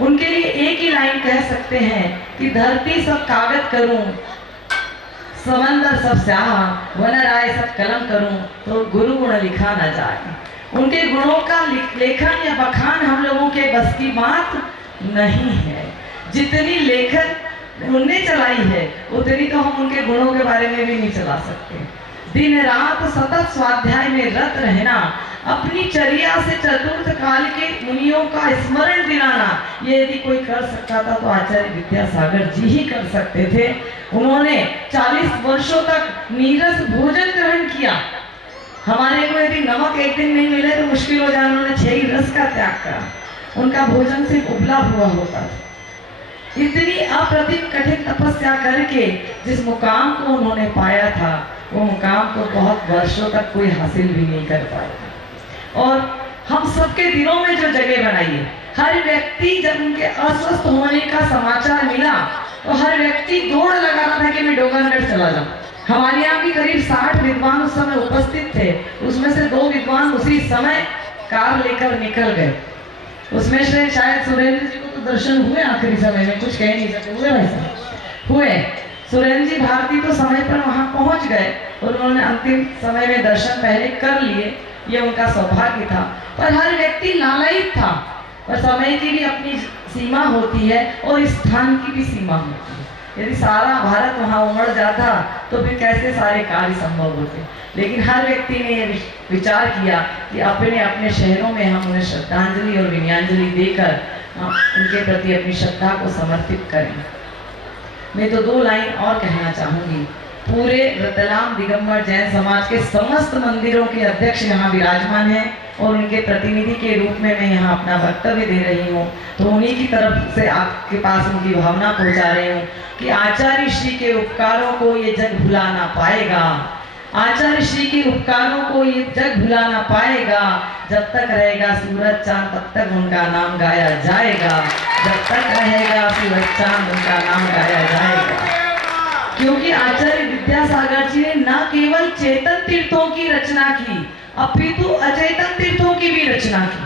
उनके लिए एक ही लाइन कह सकते हैं कि धरती सब कागज करूं, समंदर सब स्याह, वन राय सब कलम करूं, तो गुरु गुण लिखा न जाए। उनके गुणों का लेखन या बखान हम लोगों के बस की बात नहीं है। जितनी लेखन उनने चलाई है उतनी तो हम उनके गुणों के बारे में भी नहीं चला सकते। दिन रात सतत स्वाध्याय में रत रहना, अपनी चर्या से चतुर्थ काल के मुनियों का स्मरण दिलाना, ये यदि कोई कर सकता था तो आचार्य विद्यासागर जी ही कर सकते थे। उन्होंने 40 वर्षों तक नीरस भोजन ग्रहण किया। हमारे को यदि नमक एक दिन नहीं मिले तो मुश्किल हो जाए, उन्होंने 6 रस का त्याग करा। उनका भोजन सिर्फ उबला हुआ होता था। इतनी अप्रतिम कठिन तपस्या करके जिस मुकाम को उन्होंने पाया था वो मुकाम को बहुत वर्षों तक कोई हासिल भी नहीं कर पाया। और हम सबके दिलों में जो जगह बनाई है, हर व्यक्ति जब उनके अस्वस्थ होने का समाचार मिला तो हर व्यक्ति दौड़ लगा रहा था कि मैं डोंगरगढ़ चला जाऊं। हमारे यहाँ भी करीब 60 विद्वान उस समय उपस्थित थे, उसमें से 2 विद्वान उसी समय कार लेकर निकल गए। उसमें से शायद सुरेंद्र जी को तो दर्शन हुए आखिरी समय में, कुछ कह नहीं सकते, हुए वैसा हुए। सुरेंद्र जी भारती तो समय पर वहां पहुंच गए और उन्होंने अंतिम समय में दर्शन पहले कर लिए, ये उनका सौभाग्य था। पर हर व्यक्ति लालयित था, और समय की भी अपनी सीमा होती है और स्थान की भी सीमा होती है। यदि सारा भारत वहाँ उमड़ जाता तो फिर कैसे सारे कार्य संभव होते। लेकिन हर व्यक्ति ने यह विचार किया कि अपने अपने शहरों में हम उन्हें श्रद्धांजलि और विनयांजलि देकर हम उनके प्रति अपनी श्रद्धा को समर्पित करें। मैं तो 2 लाइन और कहना चाहूँगी। पूरे रतलाम दिगंबर जैन समाज के समस्त मंदिरों के अध्यक्ष यहाँ विराजमान हैं और उनके प्रतिनिधि के रूप में मैं यहाँ अपना वक्तव्य दे रही हूँ, तो उन्हीं की तरफ से आपके पास उनकी भावना पहुँचा रही हूँ कि आचार्य श्री के उपकारों को ये जग भुला ना पाएगा। आचार्य श्री के उपकारों को ये जग भुला ना पाएगा। जब तक रहेगा सूरज चांद तब तक उनका नाम गाया जाएगा। जब तक रहेगा सूरज चांद उनका नाम गाया जाएगा। क्योंकि आचार्य विद्यासागर जी ने न केवल चेतन तीर्थों की रचना की, अपितु अचेतन तीर्थों की भी रचना की।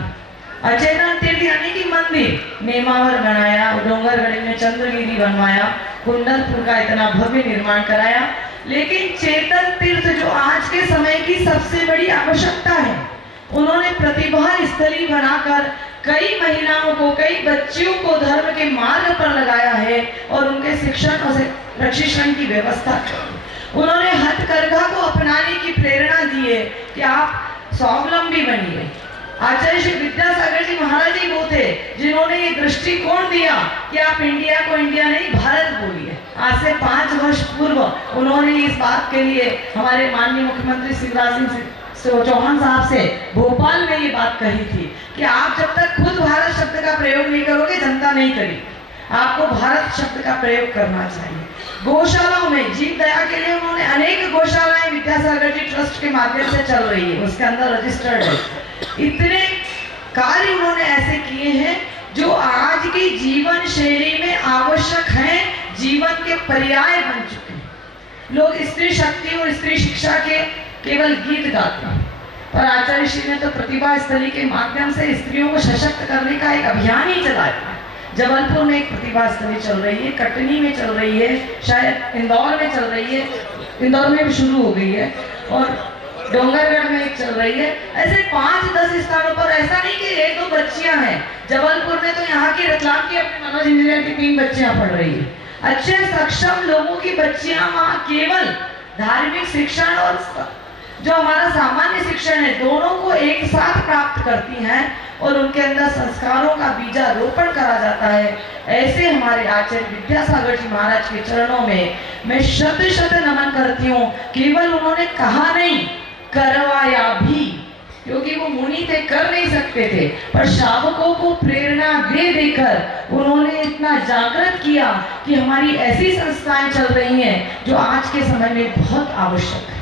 अचेतन तीर्थ यानी कि मंदिर नेमावर बनाया, डोंगरगढ़ में चंद्रगिरी बनवाया, कुंडलपुर का इतना भव्य निर्माण कराया। लेकिन चेतन तीर्थ जो आज के समय की सबसे बड़ी आवश्यकता है, उन्होंने प्रतिभा स्थली बनाकर कई महिलाओं को, कई बच्चियों को धर्म के मार्ग पर लगाया है और उनके शिक्षण और प्रशिक्षण की व्यवस्था की। उन्होंने हथकरघा को अपनाने की प्रेरणा दी है कि आप स्वावलंबी बनिए। आचार्य श्री विद्यासागर जी महाराज ही वो थे जिन्होंने ये दृष्टिकोण दिया कि आप इंडिया को इंडिया नहीं भारत बोलिए। आज से 5 वर्ष पूर्व उन्होंने इस बात के लिए हमारे माननीय मुख्यमंत्री शिवराज सिंह चौहान साहब से भोपाल में ये बात कही थी कि आप जब तक खुद भारत शब्द का प्रयोग नहीं करोगे जनता नहीं करेगी, आपको भारत शब्द का प्रयोग करना चाहिए। गौशालाओं में जीव दया के लिए उन्होंने अनेक गौशालाएं विद्यासागर जी ट्रस्ट के माध्यम से चल रही है, उसके अंदर रजिस्टर्ड है। इतने कार्य उन्होंने ऐसे किए हैं जो आज की जीवन शैली में आवश्यक हैं, जीवन के पर्याय बन चुके हैं। लोग स्त्री शक्ति और स्त्री शिक्षा के केवल गीत गाते हैं, पर आचार्य श्री ने तो प्रतिभा स्थली के माध्यम से स्त्रियों को सशक्त करने का एक अभियान ही चलाया। जबलपुर में एक प्रतिभा स्थली चल रही है, कटनी में चल रही है, शायद इंदौर में चल रही है, इंदौर में भी शुरू हो गई है और डोंगरगढ़ में एक चल रही है। ऐसे 5-10 स्थानों पर, ऐसा नहीं कि 1-2 बच्चियां हैं। जबलपुर में तो यहाँ की रतलाम की अपने मनोज इंजीनियर की 3 बच्चियां पढ़ रही है। अच्छे सक्षम लोगों की बच्चियां वहाँ केवल धार्मिक शिक्षण और जो हमारा सामान्य शिक्षण है दोनों को एक साथ प्राप्त करती हैं और उनके अंदर संस्कारों का बीजारोपण करा जाता है। ऐसे हमारे आचार्य विद्यासागर जी महाराज के चरणों में मैं शत नमन करती हूँ। केवल उन्होंने कहा नहीं, करवाया भी, क्योंकि वो मुनि थे, कर नहीं सकते थे, पर शावकों को प्रेरणा दे देकर उन्होंने इतना जागृत किया कि हमारी ऐसी संस्थाएं चल रही हैं जो आज के समय में बहुत आवश्यक है।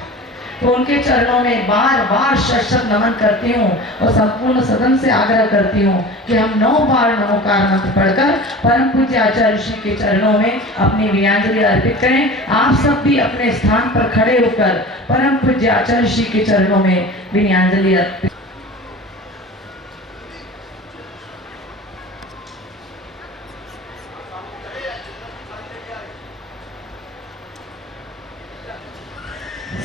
तो उनके चरणों में बार बार शत नमन करती हूँ और संपूर्ण सदन से आग्रह करती हूँ कि हम 9 बार नमोकार मंत्र पढ़कर परम पूज्य आचार्य श्री के चरणों में अपनी विनयाञ्जलि अर्पित करें। आप सब भी अपने स्थान पर खड़े होकर परम पूज्य आचार्य श्री के चरणों में विनयाञ्जलि अर्पित।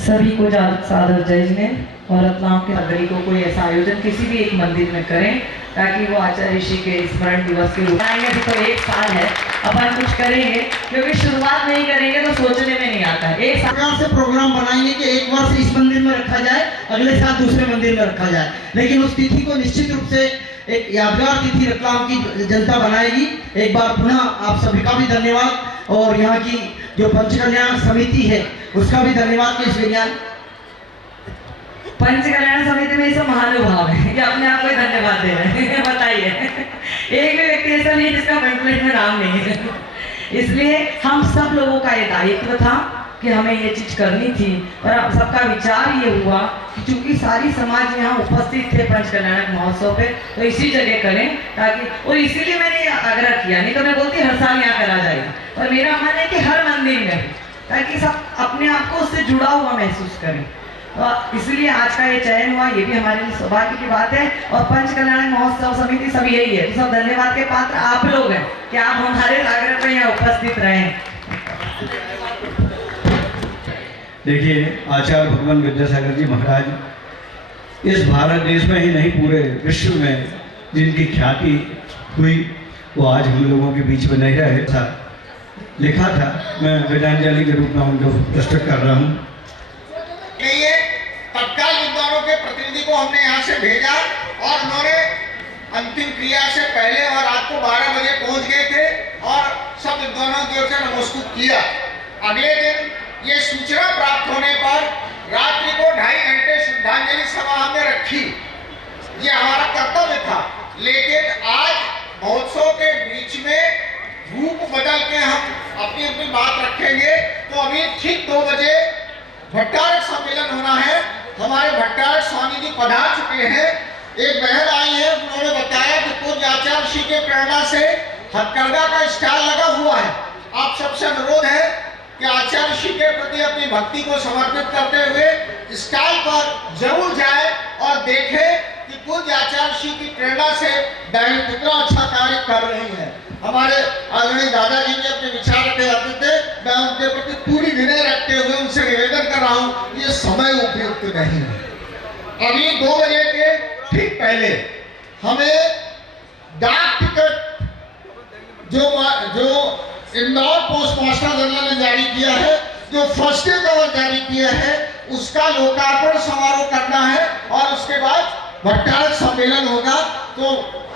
सभी को सादर जय जिने और रतलाम के नगरी को कोई ऐसा आयोजन किसी भी एक मंदिर में करें ताकि वो आचार्य ऋषि के स्मरण दिवस के रूप में तो 1 साल है अपन कुछ करेंगे, क्योंकि शुरुआत नहीं करेंगे तो सोचने में नहीं आता है। एक प्रकार से प्रोग्राम बनाएंगे कि 1 वर्ष इस मंदिर में रखा जाए, अगले साल दूसरे मंदिर में रखा जाए, लेकिन उस तिथि को निश्चित रूप से एक यादगार तिथि रतलाम की जनता बनाएगी। एक बार पुनः आप सभी का भी धन्यवाद और यहाँ की जो पंच कल्याण समिति है उसका भी धन्यवाद कि इस विज्ञान पंच कल्याण समिति में सब महानुभाव है, ये अपने आप को ही धन्यवाद दे रहे हैं। बताइए, एक भी व्यक्ति ऐसा नहीं जिसका पैम्फलेट में नाम नहीं है। इसलिए हम सब लोगों का ये दायित्व था कि हमें ये चीज करनी थी, और सबका विचार ये हुआ कि चूंकि सारी समाज यहाँ उपस्थित थे पंच कल्याण महोत्सव पे, तो इसी जगह करें ताकि, और इसीलिए मैंने ये आग्रह किया, नहीं तो मैं बोलती हर साल यहाँ करा जाएगा, और मेरा मन है कि हर मंदिर में, ताकि सब अपने आप को उससे जुड़ा हुआ महसूस करें। तो इसलिए आज का ये चयन हुआ, ये भी हमारे लिए सौभाग्य की बात है। और पंच कल्याण महोत्सव समिति सब यही है, तो सब धन्यवाद के पात्र आप लोग हैं कि आप हमारे आग्रह पर यहाँ उपस्थित रहें। देखिए, आचार्य भगवान विद्यासागर जी महाराज इस भारत देश में ही नहीं पूरे विश्व में जिनकी ख्याति हुई, वो आज हम लोगों के बीच में नहीं रहे। था लिखा था, मैं विद्यांजलि के रूप में उनको प्रस्तुत कर रहा हूँ। तत्काल विद्वानों के प्रतिनिधि को हमने यहाँ से भेजा और उन्होंने अंतिम क्रिया से पहले और रात को 12 बजे पहुंच गए थे और सब विद्वानों की ओर से नमस्कृत किया। अगले दिन ये सूचना प्राप्त होने पर रात्रि को 2.5 घंटे श्रद्धांजलि सभा हमने रखी। ये हमारा कर्तव्य था, लेकिन आज महोत्सव के बीच में रूप बदल के हम अपनी अपनी बात रखेंगे। तो अभी ठीक 2 बजे भट्टारक सम्मेलन होना है। हमारे भट्टारक स्वामी जी पधार चुके हैं। एक बहन आई है, उन्होंने बताया कि पूज्य आचार्य श्री के प्रेरणा से हथकरघा का स्टॉल लगा हुआ है। आप सबसे अनुरोध है कि आचार्य श्री के प्रति अपनी भक्ति को समर्पित करते हुए स्टॉल पर जरूर जाए और देखें कि पूज्य आचार्य श्री की प्रेरणा से बहन कितना अच्छा कार्य कर रही है। हमारे आदरणीय दादाजी ने अपने विचार रखे जाते थे, मैं उनके प्रति पूरी विनय रखते हुए उनसे निवेदन कर रहा हूँ, ये समय उपयुक्त नहीं है। अभी 2 बजे के ठीक पहले हमें डाक टिकट जो इंदौर पोस्ट मास्टर जनरल ने जारी किया है, जो फर्स्ट डे कवर जारी किया है, उसका लोकार्पण समारोह करना है और उसके बाद भट्टारक सम्मेलन होगा। तो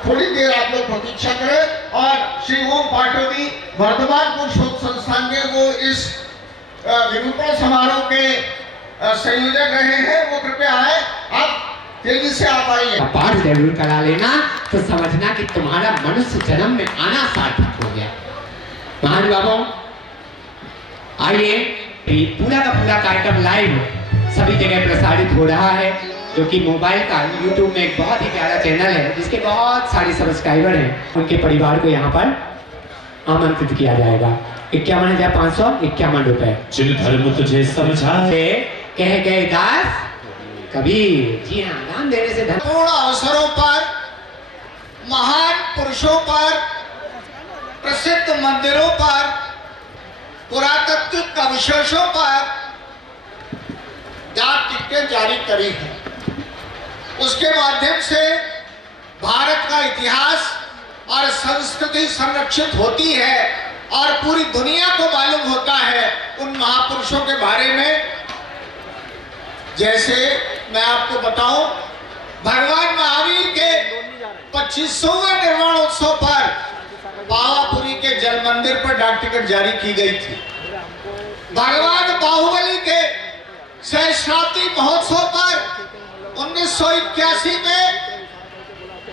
थोड़ी देर आप लोग प्रतीक्षा करें और श्री ओम पाटोदी वर्धमान पुरुषोत्तम संस्थान के वो इस विरूपण समारोह के संयोजक रहे हैं, वो कृपया आए, आप तेजी से आप आइए। पाठ जरूर करा लेना तो समझना कि तुम्हारा मनुष्य जन्म में आना सार्थक हो गया। महान बाबू आइए, पूरा का पूरा कार्यक्रम लाइव सभी जगह प्रसारित हो रहा है, जो कि मोबाइल का YouTube में एक बहुत ही प्यारा चैनल है जिसके बहुत सारे सब्सक्राइबर हैं। उनके परिवार को यहाँ पर आमंत्रित किया जाएगा। 51,551 रुपए। जिन धर्म तुझे समझा कह गए दास कबीर। जी हाँ, दान देने से धन। पूर्ण अवसरों पर, महान पुरुषों पर, प्रसिद्ध मंदिरों पर, पुरातात्विक अवशेषों पर डाक टिकटें जारी करी हैं। उसके माध्यम से भारत का इतिहास और संस्कृति संरक्षित होती है और पूरी दुनिया को मालूम होता है उन महापुरुषों के बारे में। जैसे मैं आपको बताऊं, भगवान महावीर के 25वें निर्वाणोत्सव पर पावापुरी के जल मंदिर पर डाक टिकट जारी की गई थी। भगवान बाहुबली के सहस्राब्दी महोत्सव पर 1981 में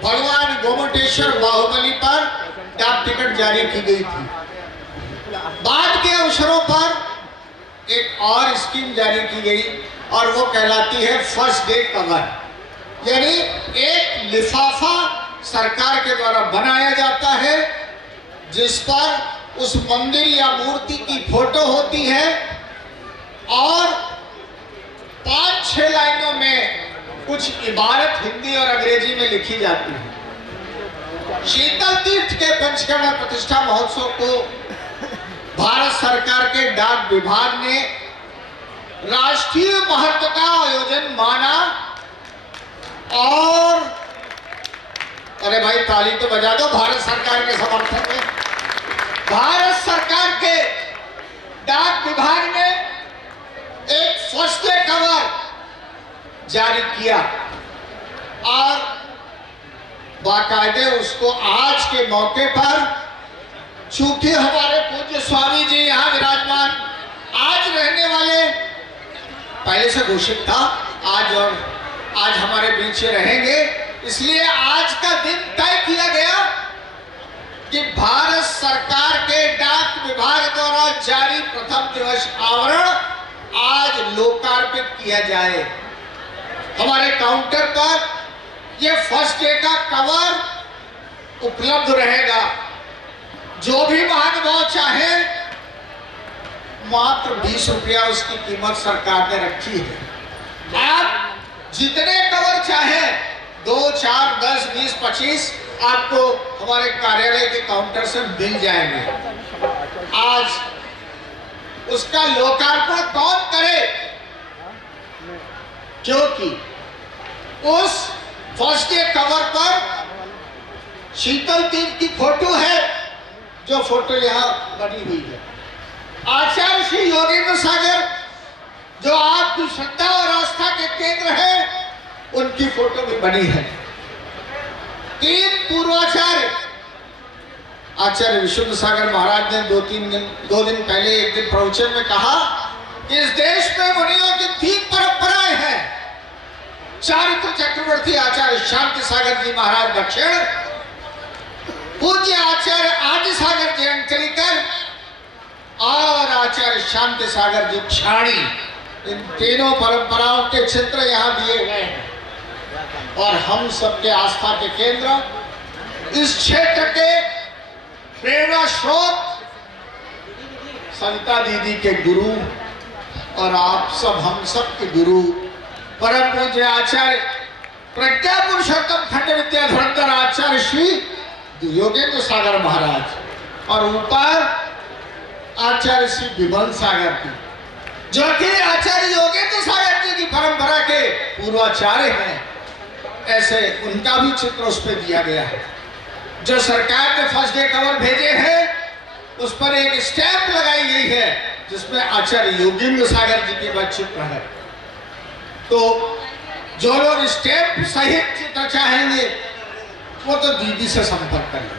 भगवान गोमटेश्वर बाहुबली पर डाक टिकट जारी की गई थी। बाद के अवसरों पर एक और स्कीम जारी की गई और वो कहलाती है फर्स्ट डे कवर, यानी एक लिफाफा सरकार के द्वारा बनाया जाता है जिस पर उस मंदिर या मूर्ति की फोटो होती है और 5-6 लाइनों में कुछ इबारत हिंदी और अंग्रेजी में लिखी जाती है। शीतल तीर्थ के पंचकर्मा प्रतिष्ठा महोत्सव को भारत सरकार के डाक विभाग ने राष्ट्रीय महत्व का आयोजन माना और अरे भाई ताली तो बजा दो भारत सरकार के समर्थन में। भारत सरकार के डाक विभाग ने एक फर्स्ट डे कवर जारी किया और बाकायदे उसको आज के मौके पर, चूंकि हमारे पूज्य स्वामी जी यहाँ विराजमान आज रहने वाले, पहले से घोषित था आज हमारे बीच रहेंगे, इसलिए आज का दिन तय किया गया कि भारत सरकार के डाक विभाग द्वारा जारी प्रथम दिवस आवरण आज लोकार्पित किया जाए। हमारे काउंटर पर यह फर्स्ट डे का कवर उपलब्ध रहेगा। जो भी महानुभाव चाहे, मात्र 20 रुपया उसकी कीमत सरकार ने रखी है। आप जितने कवर चाहे 2, 4, 10, 20, 25 आपको हमारे कार्यालय के काउंटर से मिल जाएंगे। आज उसका लोकार्पण कौन करे? क्योंकि उस फर्स्ट डे कवर पर शीतल तीर्थ की फोटो है, जो फोटो यहाँ बनी हुई है। आचार्य श्री योगेंद्र सागर, जो आपकी श्रद्धा और आस्था के केंद्र है, उनकी फोटो भी बनी है। 3 पूर्वाचार्य आचार्य विशुद्ध सागर महाराज ने दो दिन पहले एक दिन प्रवचन में कहा कि इस देश में मुनियों की 3 परंपराएं हैं। चारित्र चक्रवर्ती आचार्य शांति सागर जी महाराज दक्षिण, पूज्य आचार्य आदि सागर जी अंचलिकर और आचार्य शांति सागर जी क्षाणी। इन तीनों परंपराओं के चित्र यहाँ दिए गए हैं और हम सबके आस्था के केंद्र इस क्षेत्र के प्रेरणा स्रोत सविता दीदी के गुरु और आप सब हम सब के गुरु परम पूज्य आचार्य प्रज्ञा पुरुषोत्तम खंड विद्या धुरंधर आचार्य श्री योगेंद्र सागर महाराज और ऊपर आचार्य श्री विमल सागर की, जो कि आचार्य योगेंद्र सागर जी की परंपरा के पूर्वाचार्य हैं। ऐसे उनका भी चित्र उस पर दिया गया है। जो सरकार ने फर्स्ट डे कवर भेजे हैं उस पर एक स्टैंप लगाई गई है जिसमें आचार्य योगेंद्र सागर जी के बाद चित्र है। तो जो लोग स्टैंप सहित चित्र चाहेंगे वो तो दीदी से संपर्क करेंगे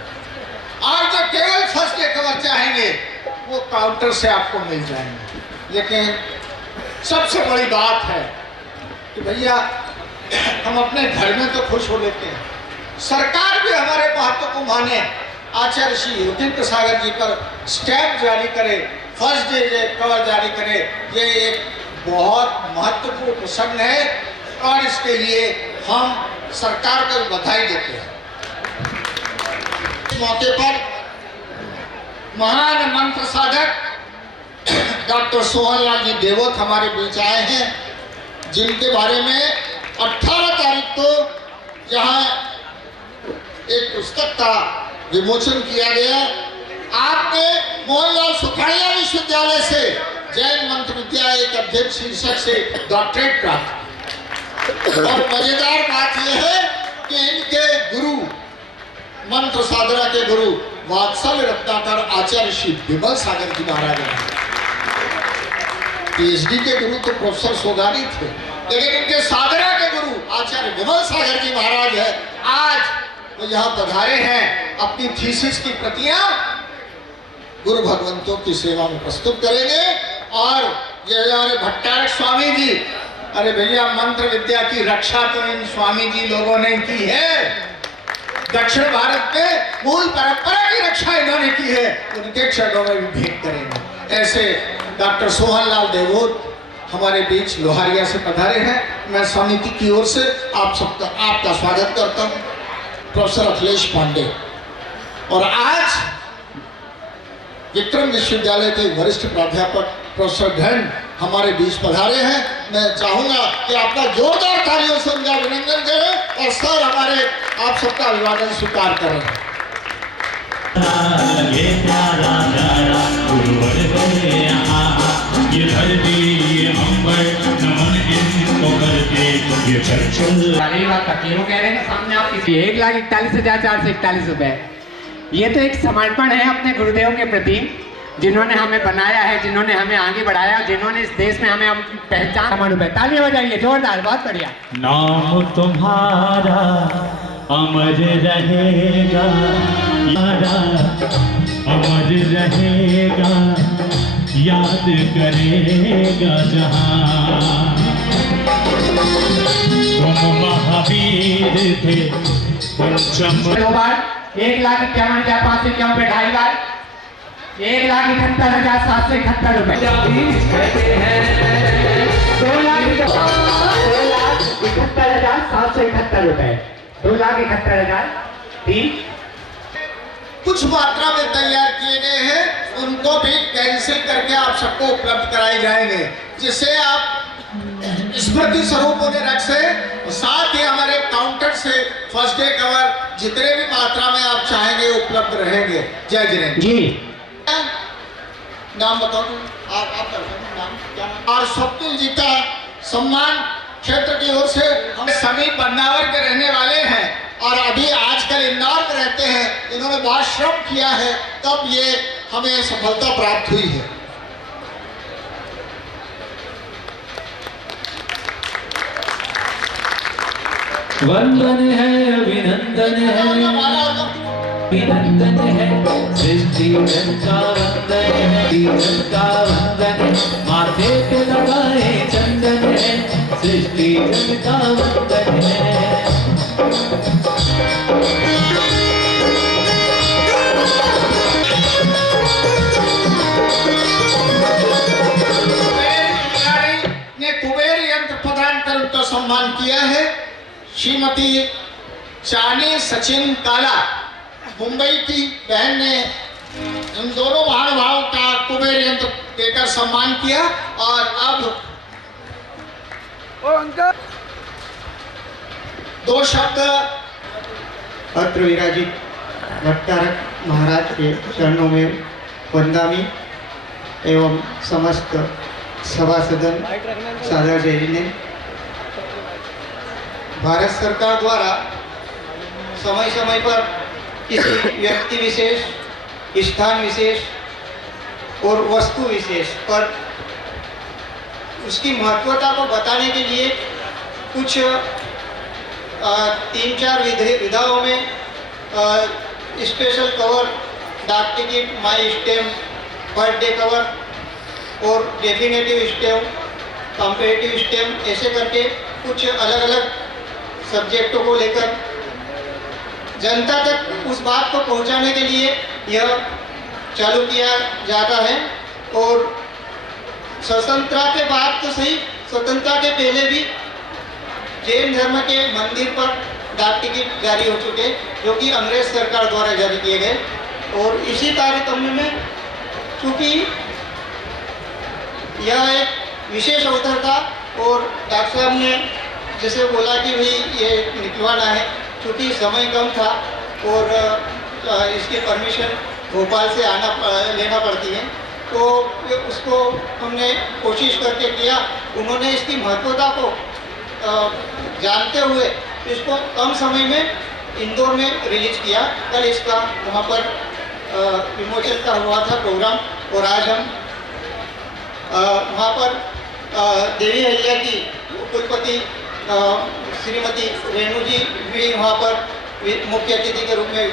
और जो केवल फर्स्ट डे कवर चाहेंगे वो काउंटर से आपको मिल जाएंगे। लेकिन सबसे बड़ी बात है कि भैया हम अपने घर में तो खुश हो लेते हैं, सरकार भी हमारे महत्व को माने, आचार्य श्री योगेंद्र सागर जी पर स्टैंप जारी करे, फर्स्ट डे कवर जारी करे, ये एक बहुत महत्वपूर्ण प्रसंग है और इसके लिए हम सरकार को बधाई देते हैं। इस मौके पर महान मंत्र साधक डॉक्टर सोहनलाल जी देवोत हमारे बीच आए हैं, जिनके बारे में 18 तारीख को यहाँ एक पुस्तक का विमोचन किया गया। आपने मोहनलाल सुखाड़िया विश्वविद्यालय से जैन मंत्र विद्या एक अध्ययन शीर्षक से डॉक्टरेट प्राप्त। और मजेदार बात यह है कि इनके गुरु मंत्र साधना के गुरु वात्सल्य रत्नाकर आचार्य श्री विमल सागर जी महाराज हैं। पीएचडी के गुरु तो प्रोफेसर सोगानी थे, लेकिन इनके साधना के गुरु आचार्य विमल सागर जी महाराज है। आज वो तो यहाँ पधारे हैं, अपनी थीसिस की प्रतियां गुरु भगवंतों की सेवा में प्रस्तुत करेंगे। और ये हमारे भट्टारक स्वामी जी, अरे भैया मंत्र विद्या की रक्षा तो इन स्वामी जी लोगों ने की है। दक्षिण भारत में मूल परंपरा की रक्षा इन्होंने की है, उनके चरणों में भी भेंट करेंगे। ऐसे डॉक्टर सोहनलाल देवोत हमारे बीच लोहारिया से पधारे हैं। मैं समिति की ओर से आप सबका आपका स्वागत करता हूँ। प्रोफेसर अखिलेश पांडे और आज विक्रम विश्वविद्यालय के वरिष्ठ प्राध्यापक प्रोफेसर घन हमारे बीच पधारे हैं। मैं चाहूंगा कि आपका जोरदार तालियों से उनका अभिनंदन करें और सर हमारे आप सबका अभिवादन स्वीकार करें। कह रहे हैं सामने आप 1,41,441 रुपए। ये तो एक समर्पण है अपने गुरुदेव के प्रति, जिन्होंने हमें बनाया है, जिन्होंने हमें आगे बढ़ाया, जिन्होंने इस देश में हमें पहचान। हमारे रुपए तालियां बजाइए जोरदार, बहुत बढ़िया। नाम तुम्हारा अमर रहेगा, अमर रहेगा, याद करेगा जहां। तुम महावीर थे, 1,51,551 पे 2.5 बार, 1,78,771 रुपए। 2,78,771 रुपए, 2,78,003। कुछ मात्रा में तैयार किए गए हैं, उनको भी कैंसिल करके आप सबको उपलब्ध कराए जाएंगे, जिससे आप स्मृति स्वरूप उन्हें रख से। साथ ही हमारे काउंटर से फर्स्ट डे कवर जितने भी मात्रा में आप चाहेंगे उपलब्ध रहेंगे। जय जिनेन्द्र जी। नाम बताओ आप नाम क्या? और स्वप्निल जी का सम्मान क्षेत्र की ओर से। हम समीप बदनावर के रहने वाले हैं और अभी आजकल इंदौर में रहते हैं। इन्होंने बहुत श्रम किया है, तब ये हमें सफलता प्राप्त हुई है। वंदन है, अभिनंदन है। वंदन है, सृष्टि जन का वंदन है, जन का वंदन है, माथे पे लगाए चंदन है, सृष्टि जन का वंदन है। कुबेर यंत्र प्रदान कर उनका सम्मान किया है। श्रीमती चानी सचिन काला मुंबई की बहन ने इन दोनों महानुभावों का कुबेर यंत्र देकर सम्मान किया। और अब दो शब्द अत्र विराजित भट्टारक महाराज के चरणों में वंदामी एवं समस्त सभा सदन सादर जयने। भारत सरकार द्वारा समय समय पर किसी व्यक्ति विशेष, स्थान विशेष और वस्तु विशेष पर उसकी महत्वता को बताने के लिए कुछ 3-4 विधाओं में स्पेशल कवर, डाक टिकट, माई स्टैम्प, बर्थडे कवर और डेफिनेटिव स्टैम्प, कंपैरेटिव स्टैम्प, ऐसे करके कुछ अलग अलग सब्जेक्टों को लेकर जनता तक उस बात को पहुंचाने के लिए यह चालू किया जाता है। और स्वतंत्रता के बाद तो सही, स्वतंत्रता के पहले भी जैन धर्म के मंदिर पर डाक टिकट जारी हो चुके, जो कि अंग्रेज सरकार द्वारा जारी किए गए। और इसी तारतम्य में चूँकि यह एक विशेष अवसर था और डॉक्टर साहब ने जैसे बोला कि भाई ये निकलवाना है, क्योंकि समय कम था और इसकी परमिशन भोपाल से लेना पड़ती है, तो उसको हमने कोशिश करके किया। उन्होंने इसकी महत्वता को जानते हुए इसको कम समय में इंदौर में रिलीज किया। कल इसका वहाँ पर विमोचन का हुआ था प्रोग्राम और आज हम वहाँ पर देवी अहिल्या की कुलपति श्रीमती रेणु जी भी वहाँ पर मुख्य अतिथि के रूप में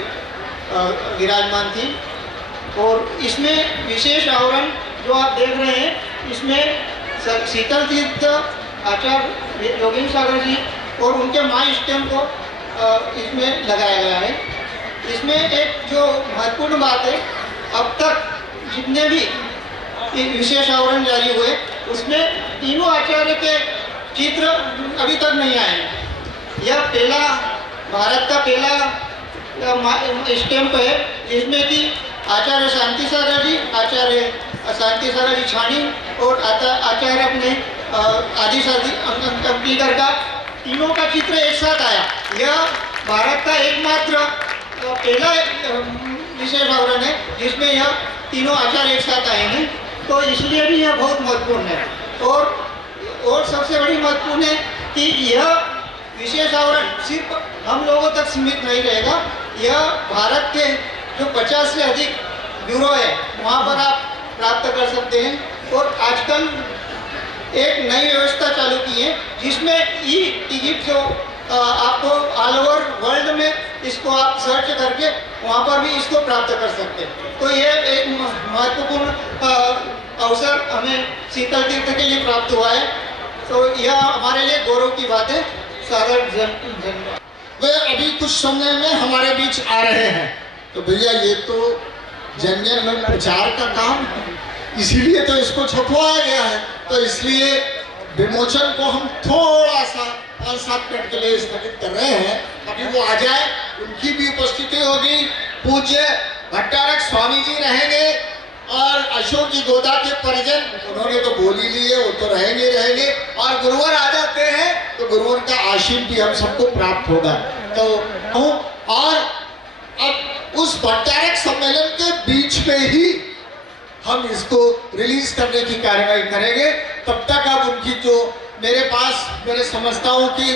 विराजमान थी। और इसमें विशेष आवरण जो आप देख रहे हैं, इसमें शीतल तीर्थ आचार्य योगेंद्र सागर जी और उनके माई स्टैम्प को इसमें लगाया गया है। इसमें एक जो महत्वपूर्ण बात है, अब तक जितने भी विशेष आवरण जारी हुए उसमें तीनों आचार्य के चित्र अभी तक नहीं आए। यह पहला, भारत का पहला स्टैम्प है जिसमें कि आचार्य शांति सागर जी, आचार्य शांति सागर जी छानी और आचार्य अपने आदि अंकलीकर का तीनों का चित्र एक साथ आया। यह भारत का एकमात्र पहला विशेष आवरण है जिसमें यह तीनों आचार्य एक साथ आए हैं, तो इसलिए भी यह बहुत महत्वपूर्ण है। और सबसे बड़ी महत्वपूर्ण है कि यह विशेष आवरण सिर्फ हम लोगों तक सीमित नहीं रहेगा। यह भारत के जो 50 से अधिक ब्यूरो है वहाँ पर आप प्राप्त कर सकते हैं। और आजकल एक नई व्यवस्था चालू की है जिसमें ई टिकट जो आपको ऑल ओवर वर्ल्ड में इसको आप सर्च करके वहाँ पर भी इसको प्राप्त कर सकते हैं। तो ये एक महत्वपूर्ण अवसर हमें शीतल तीर्थ के लिए प्राप्त हुआ है, तो यह हमारे लिए गौरव की बात है। सागर वे अभी कुछ समय में हमारे बीच आ रहे हैं, तो भैया ये तो जन में प्रचार का काम, इसीलिए तो इसको छपवाया गया है। तो इसलिए विमोचन को हम थोड़ा सा 5-7 मिनट के लिए स्थगित कर रहे हैं। अभी वो आ जाए, उनकी भी उपस्थिति होगी। पूज्य भट्टारक स्वामी जी रहेंगे और अशोक जी गोदा के परिजन, उन्होंने तो बोल ही ली है, वो तो रहेंगे। और गुरुवर आ जाते हैं तो गुरुवर का आशीर्वाद भी हम सबको प्राप्त होगा। तो और अब उस भट्टारक सम्मेलन के बीच में ही हम इसको रिलीज करने की कार्यवाही करेंगे। तब तक अब उनकी जो मेरे पास मेरे समझताओं की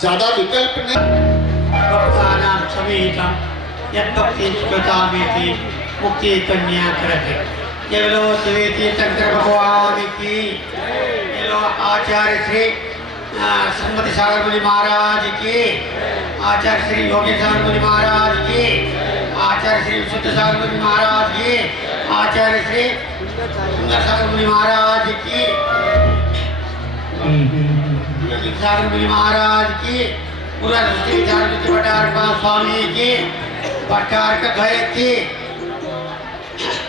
ज्यादा विकल्प नहीं। मुक्ति कन्या करके केवलो सवेती तंत्र भगवान की, केवलो आचार्य श्री श्रीमती सागर मुनि महाराज की, आचार्य श्री योगेश सागर मुनि महाराज की, आचार्य श्री विशुद्ध सागर मुनि महाराज की, आचार्य श्री सुंदर सागर मुनि महाराज की, सागर मुनि महाराज की, पूरा श्री भट्टारक स्वामी की, भट्टारक की,